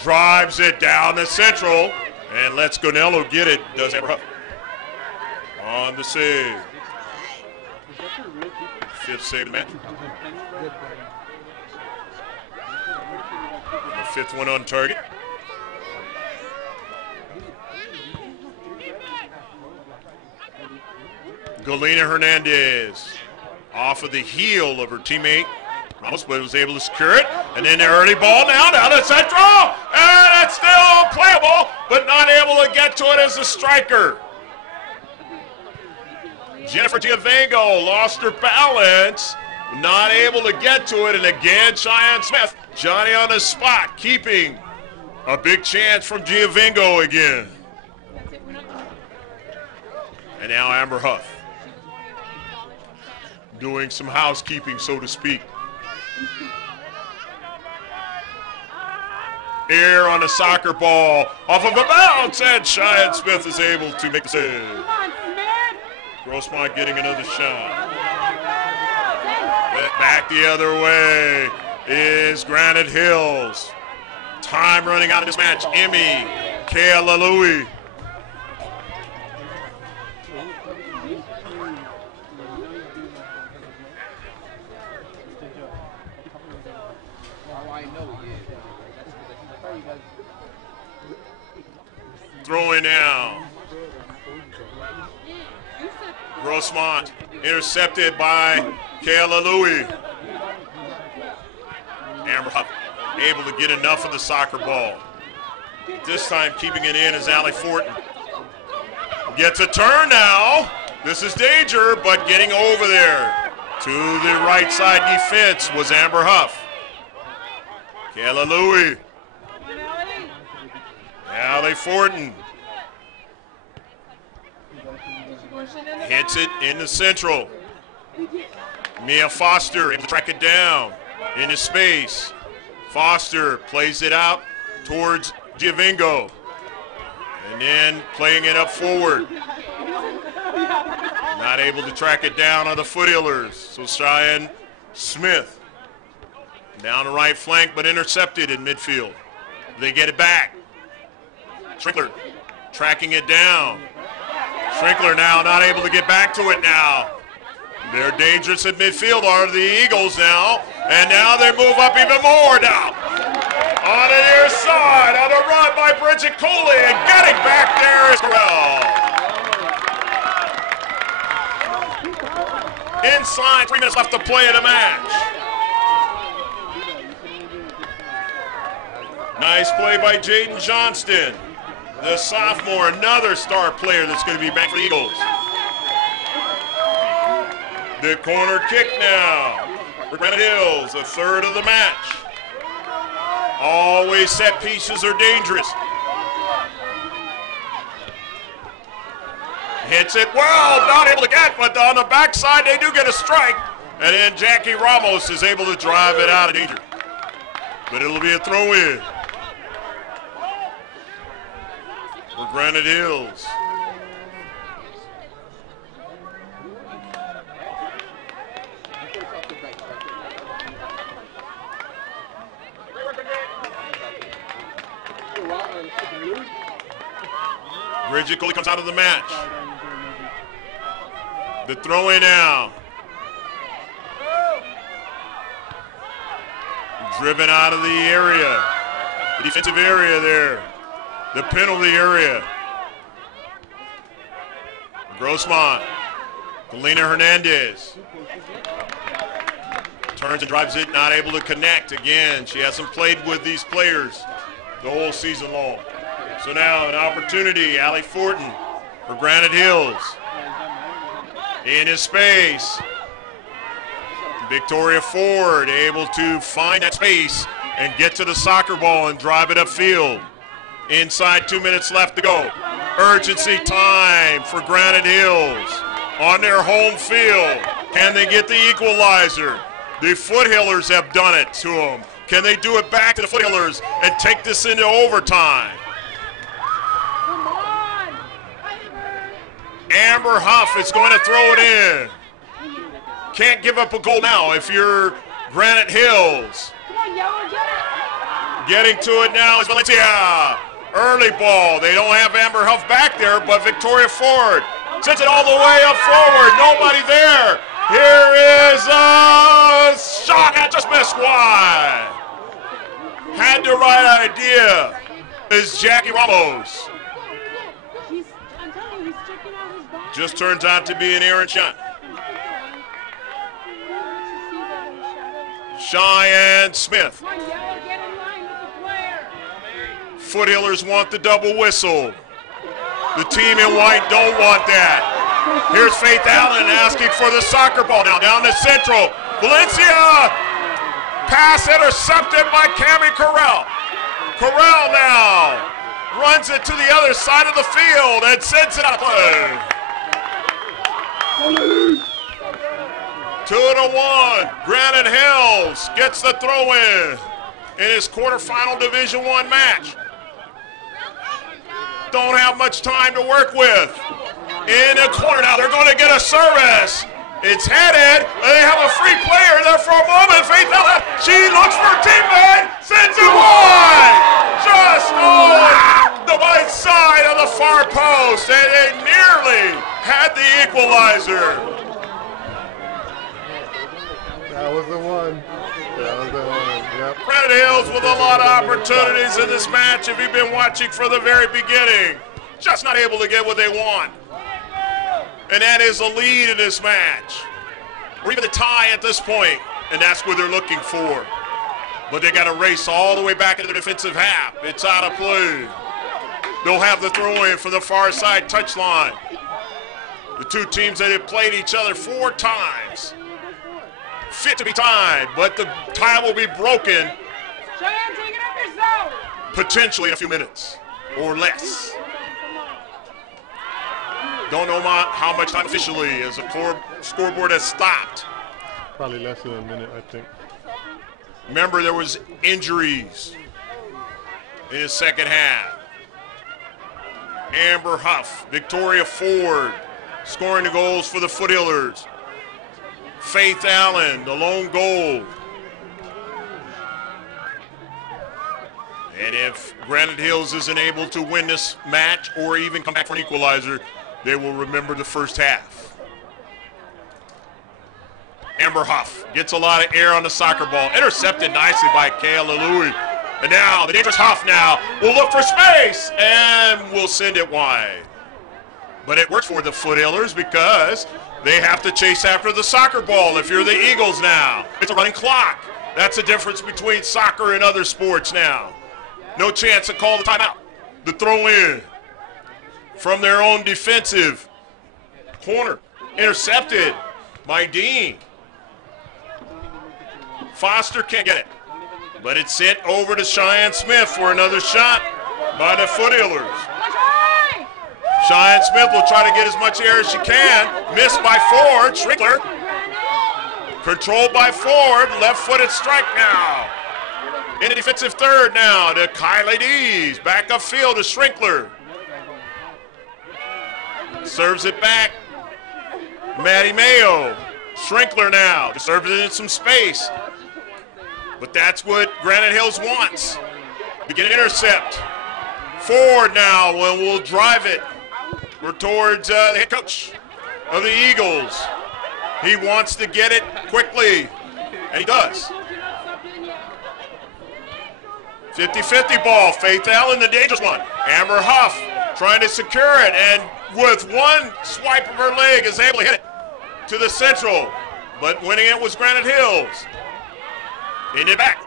Drives it down the central and lets Gonello get it. Does Amber Huff on the save. Fifth save of the match. The fifth one on target. Galena Hernandez off of the heel of her teammate Ramos, but was able to secure it. And then the early ball now down the central. And it's still playable, but not able to get to it as a striker. Jennifer Giovango lost her balance, not able to get to it. And again, Cheyenne Smith, Johnny on the spot, keeping a big chance from Giovango again. And now Amber Huff. doing some housekeeping, so to speak. Here on the soccer ball, off of a bounce, and Cheyenne Smith is able to make the save. Grossmont getting another shot. Back the other way is Granite Hills. Time running out of this match. Emmy Kealalui. Throwing now. Grossmont intercepted by Kealalui. Amber Huff able to get enough of the soccer ball. This time keeping it in is Allie Fortin. Gets a turn now. This is danger, but getting over there to the right side defense was Amber Huff. Kealalui. Allie Fortin. Hits it in the central. Mia Foster able to track it down into space. Foster plays it out towards Giovingo. And then playing it up forward. Not able to track it down on the Foothillers. So Cheyenne Smith down the right flank, but intercepted in midfield. They get it back. Strinkler tracking it down. Strinkler now not able to get back to it now. They're dangerous at midfield, are the Eagles now. And now they move up even more now. On the near side, on the run by Bridget Cooley, and getting back there is Corral. Inside, 3 minutes left to play in the match. Nice play by Jaden Johnston. The sophomore, another star player that's going to be back for the Eagles. The corner kick now for Granite Hills, a third of the match. Always set pieces are dangerous. Hits it well, not able to get, but on the backside they do get a strike. And then Jackie Ramos is able to drive it out of danger. But it'll be a throw-in for Granite Hills. Bridget Cooley comes out of the match. The throw-in now. Driven out of the area. The defensive area there. The penalty area. Grossmont. Galena Hernandez. Turns and drives it, not able to connect again. She hasn't played with these players the whole season long. So now an opportunity, Allie Fortin for Granite Hills. In his space. Victoria Ford able to find that space and get to the soccer ball and drive it upfield. Inside 2 minutes left to go. Urgency time for Granite Hills on their home field. Can they get the equalizer? The Foothillers have done it to them. Can they do it back to the Foothillers and take this into overtime? Amber Huff is going to throw it in. Can't give up a goal now if you're Granite Hills. Getting to it now is Valencia. Early ball. They don't have Amber Huff back there, but Victoria Ford sends it all the way up forward. Nobody there. Here is a shot that just missed wide. Had the right idea. Is Jackie Ramos. Just turns out to be an errant shot. Cheyenne Smith. Foothillers want the double whistle. The team in white don't want that. Here's Faith Allen asking for the soccer ball now down the central. Valencia. Pass intercepted by Cammie Corral. Corral now runs it to the other side of the field and sends it out of play. 2-1. Granite Hills gets the throw in his quarterfinal Division I match. Don't have much time to work with. In the corner now, they're going to get a service. It's headed. They have a free player there for a moment. Faith Allen, she looks for her teammate, sends it wide. Just on the right side of the far post, and they nearly had the equalizer. That was the one. That was the one. Yep. Granite Hills with a lot of opportunities in this match. If you've been watching from the very beginning, just not able to get what they want. And that is a lead in this match, or even a tie at this point, and that's what they're looking for. But they got to race all the way back into the defensive half. It's out of play. They'll have the throw-in from the far side touchline. The two teams that have played each other 4 times. Fit to be tied, but the tie will be broken potentially in a few minutes or less. Don't know how much time officially as the scoreboard has stopped. Probably less than a minute, I think. Remember, there was injuries in the second half. Amber Huff, Victoria Ford scoring the goals for the Foothillers. Faith Allen, the lone goal. And if Granite Hills isn't able to win this match or even come back for an equalizer, they will remember the first half. Amber Huff gets a lot of air on the soccer ball. Intercepted nicely by Kayla Louie. And now the dangerous Huff now will look for space and will send it wide. But it works for the Foothillers because they have to chase after the soccer ball if you're the Eagles now. It's a running clock. That's the difference between soccer and other sports now. No chance to call the timeout. The throw in from their own defensive corner. Intercepted by Dean. Foster can't get it, but it's sent over to Cheyenne Smith for another shot by the Foothillers. Cheyenne Smith will try to get as much air as she can. Missed by Ford. Schrinkler. Controlled by Ford. Left-footed strike now. In the defensive third now to Kylie Dees. Back upfield to Schrinkler. Serves it back. Maddie Mayo. Schrinkler now. Serves it in some space. But that's what Granite Hills wants. To get an intercept. Ford now and will drive it. We're towards the head coach of the Eagles. He wants to get it quickly, and he does. 50-50 ball. Faith Allen, the dangerous one. Amber Huff trying to secure it, and with one swipe of her leg is able to hit it to the central. But winning it was Granite Hills. In it back.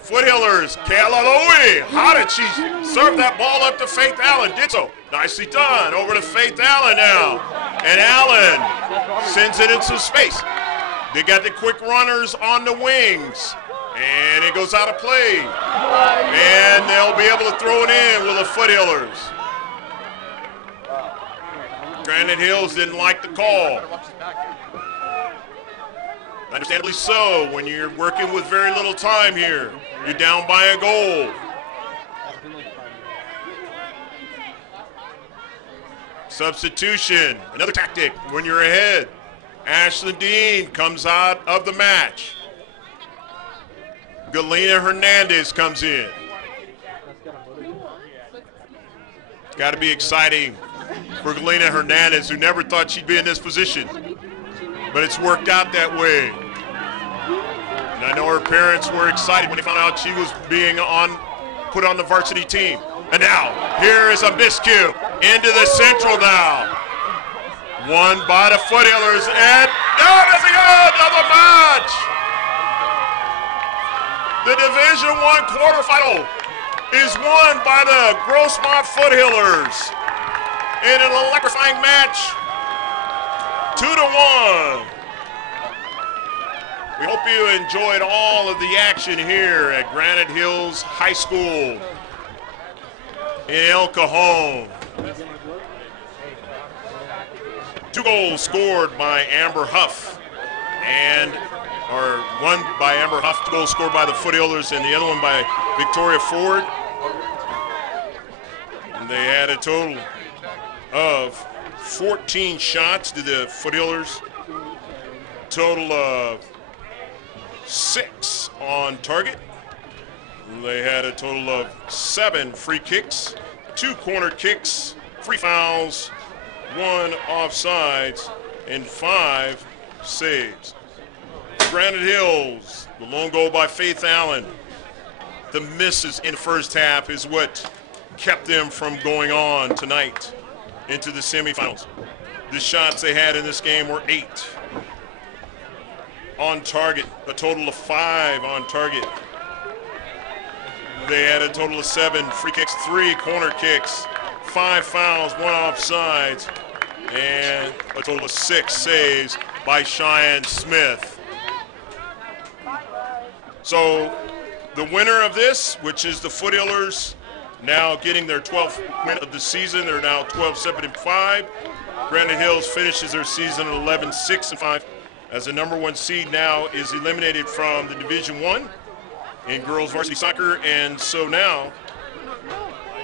Foothillers, Kayla Louie. How did she serve that ball up to Faith Allen? Did so. Nicely done. Over to Faith Allen now. And Allen sends it into space. They got the quick runners on the wings. And it goes out of play. And they'll be able to throw it in with the Foothillers. Granite Hills didn't like the call. Understandably so, when you're working with very little time here. You're down by a goal. Substitution, another tactic when you're ahead. Ashlyn Dean comes out of the match. Galena Hernandez comes in. It's got to be exciting for Galena Hernandez, who never thought she'd be in this position. But it's worked out that way. And I know her parents were excited when they found out she was being put on the varsity team. And now, here is a miscue into the central now. Won by the Foothillers, and now that's the end of the match. The Division I quarterfinal is won by the Grossmont Foothillers in an electrifying match. 2-1. We hope you enjoyed all of the action here at Granite Hills High School in El Cajon. 2 goals scored by Amber Huff and or one by Amber Huff, goal scored by the Foothillers, and the other one by Victoria Ford. And they had a total of 14 shots to the Foothillers, total of 6 on target. They had a total of 7 free kicks, 2 corner kicks, 3 fouls, 1 offsides, and 5 saves. Granite Hills, the lone goal by Faith Allen. The misses in the first half is what kept them from going on tonight into the semifinals. The shots they had in this game were 8 on target, a total of 5 on target. They had a total of 7 free kicks, 3 corner kicks, 5 fouls, 1 offsides, and a total of 6 saves by Cheyenne Smith. So the winner of this, which is the Foothillers, now getting their 12th win of the season. They're now 12-7-5. Granite Hills finishes their season at 11-6-5. As the number 1 seed now is eliminated from the Division I in girls varsity soccer. And so now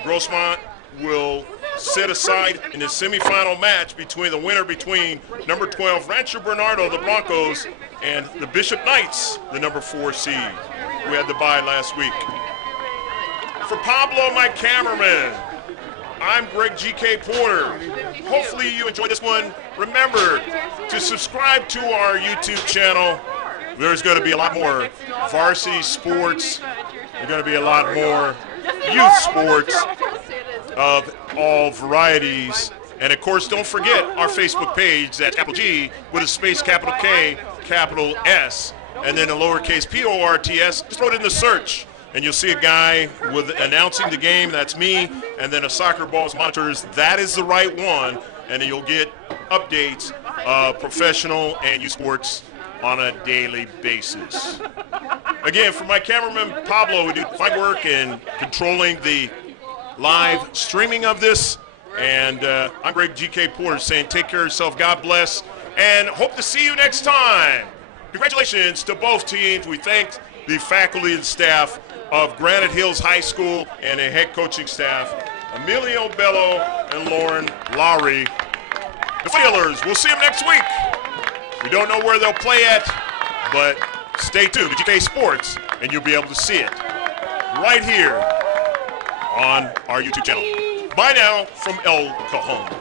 Grossmont will sit aside in the semifinal match between the winner between number 12 Rancho Bernardo, the Broncos, and the Bishop Knights, the number 4 seed, who had the bye last week. For Pablo, my cameraman, I'm Greg G.K. Porter. Hopefully you enjoyed this one. Remember to subscribe to our YouTube channel. There's going to be a lot more varsity sports. There's going to be a lot more youth sports of all varieties. And of course, don't forget our Facebook page, that's capital G with a space, capital K, capital S, and then a lowercase P-O-R-T-S. Just throw it in the search, and you'll see a guy with announcing the game, that's me, and then a soccer balls monitors, that is the right one, and then you'll get updates of professional and youth sports on a daily basis. Again, for my cameraman Pablo, who did fine work in controlling the live streaming of this, and I'm Greg G.K. Porter saying take care of yourself, God bless, and hope to see you next time. Congratulations to both teams. We thank the faculty and staff of Granite Hills High School and the head coaching staff, Emilio Bello and Lauren Lowry. The Foothillers, we'll see them next week. We don't know where they'll play at, but stay tuned to GK Sports, and you'll be able to see it right here on our YouTube channel. Bye now from El Cajon.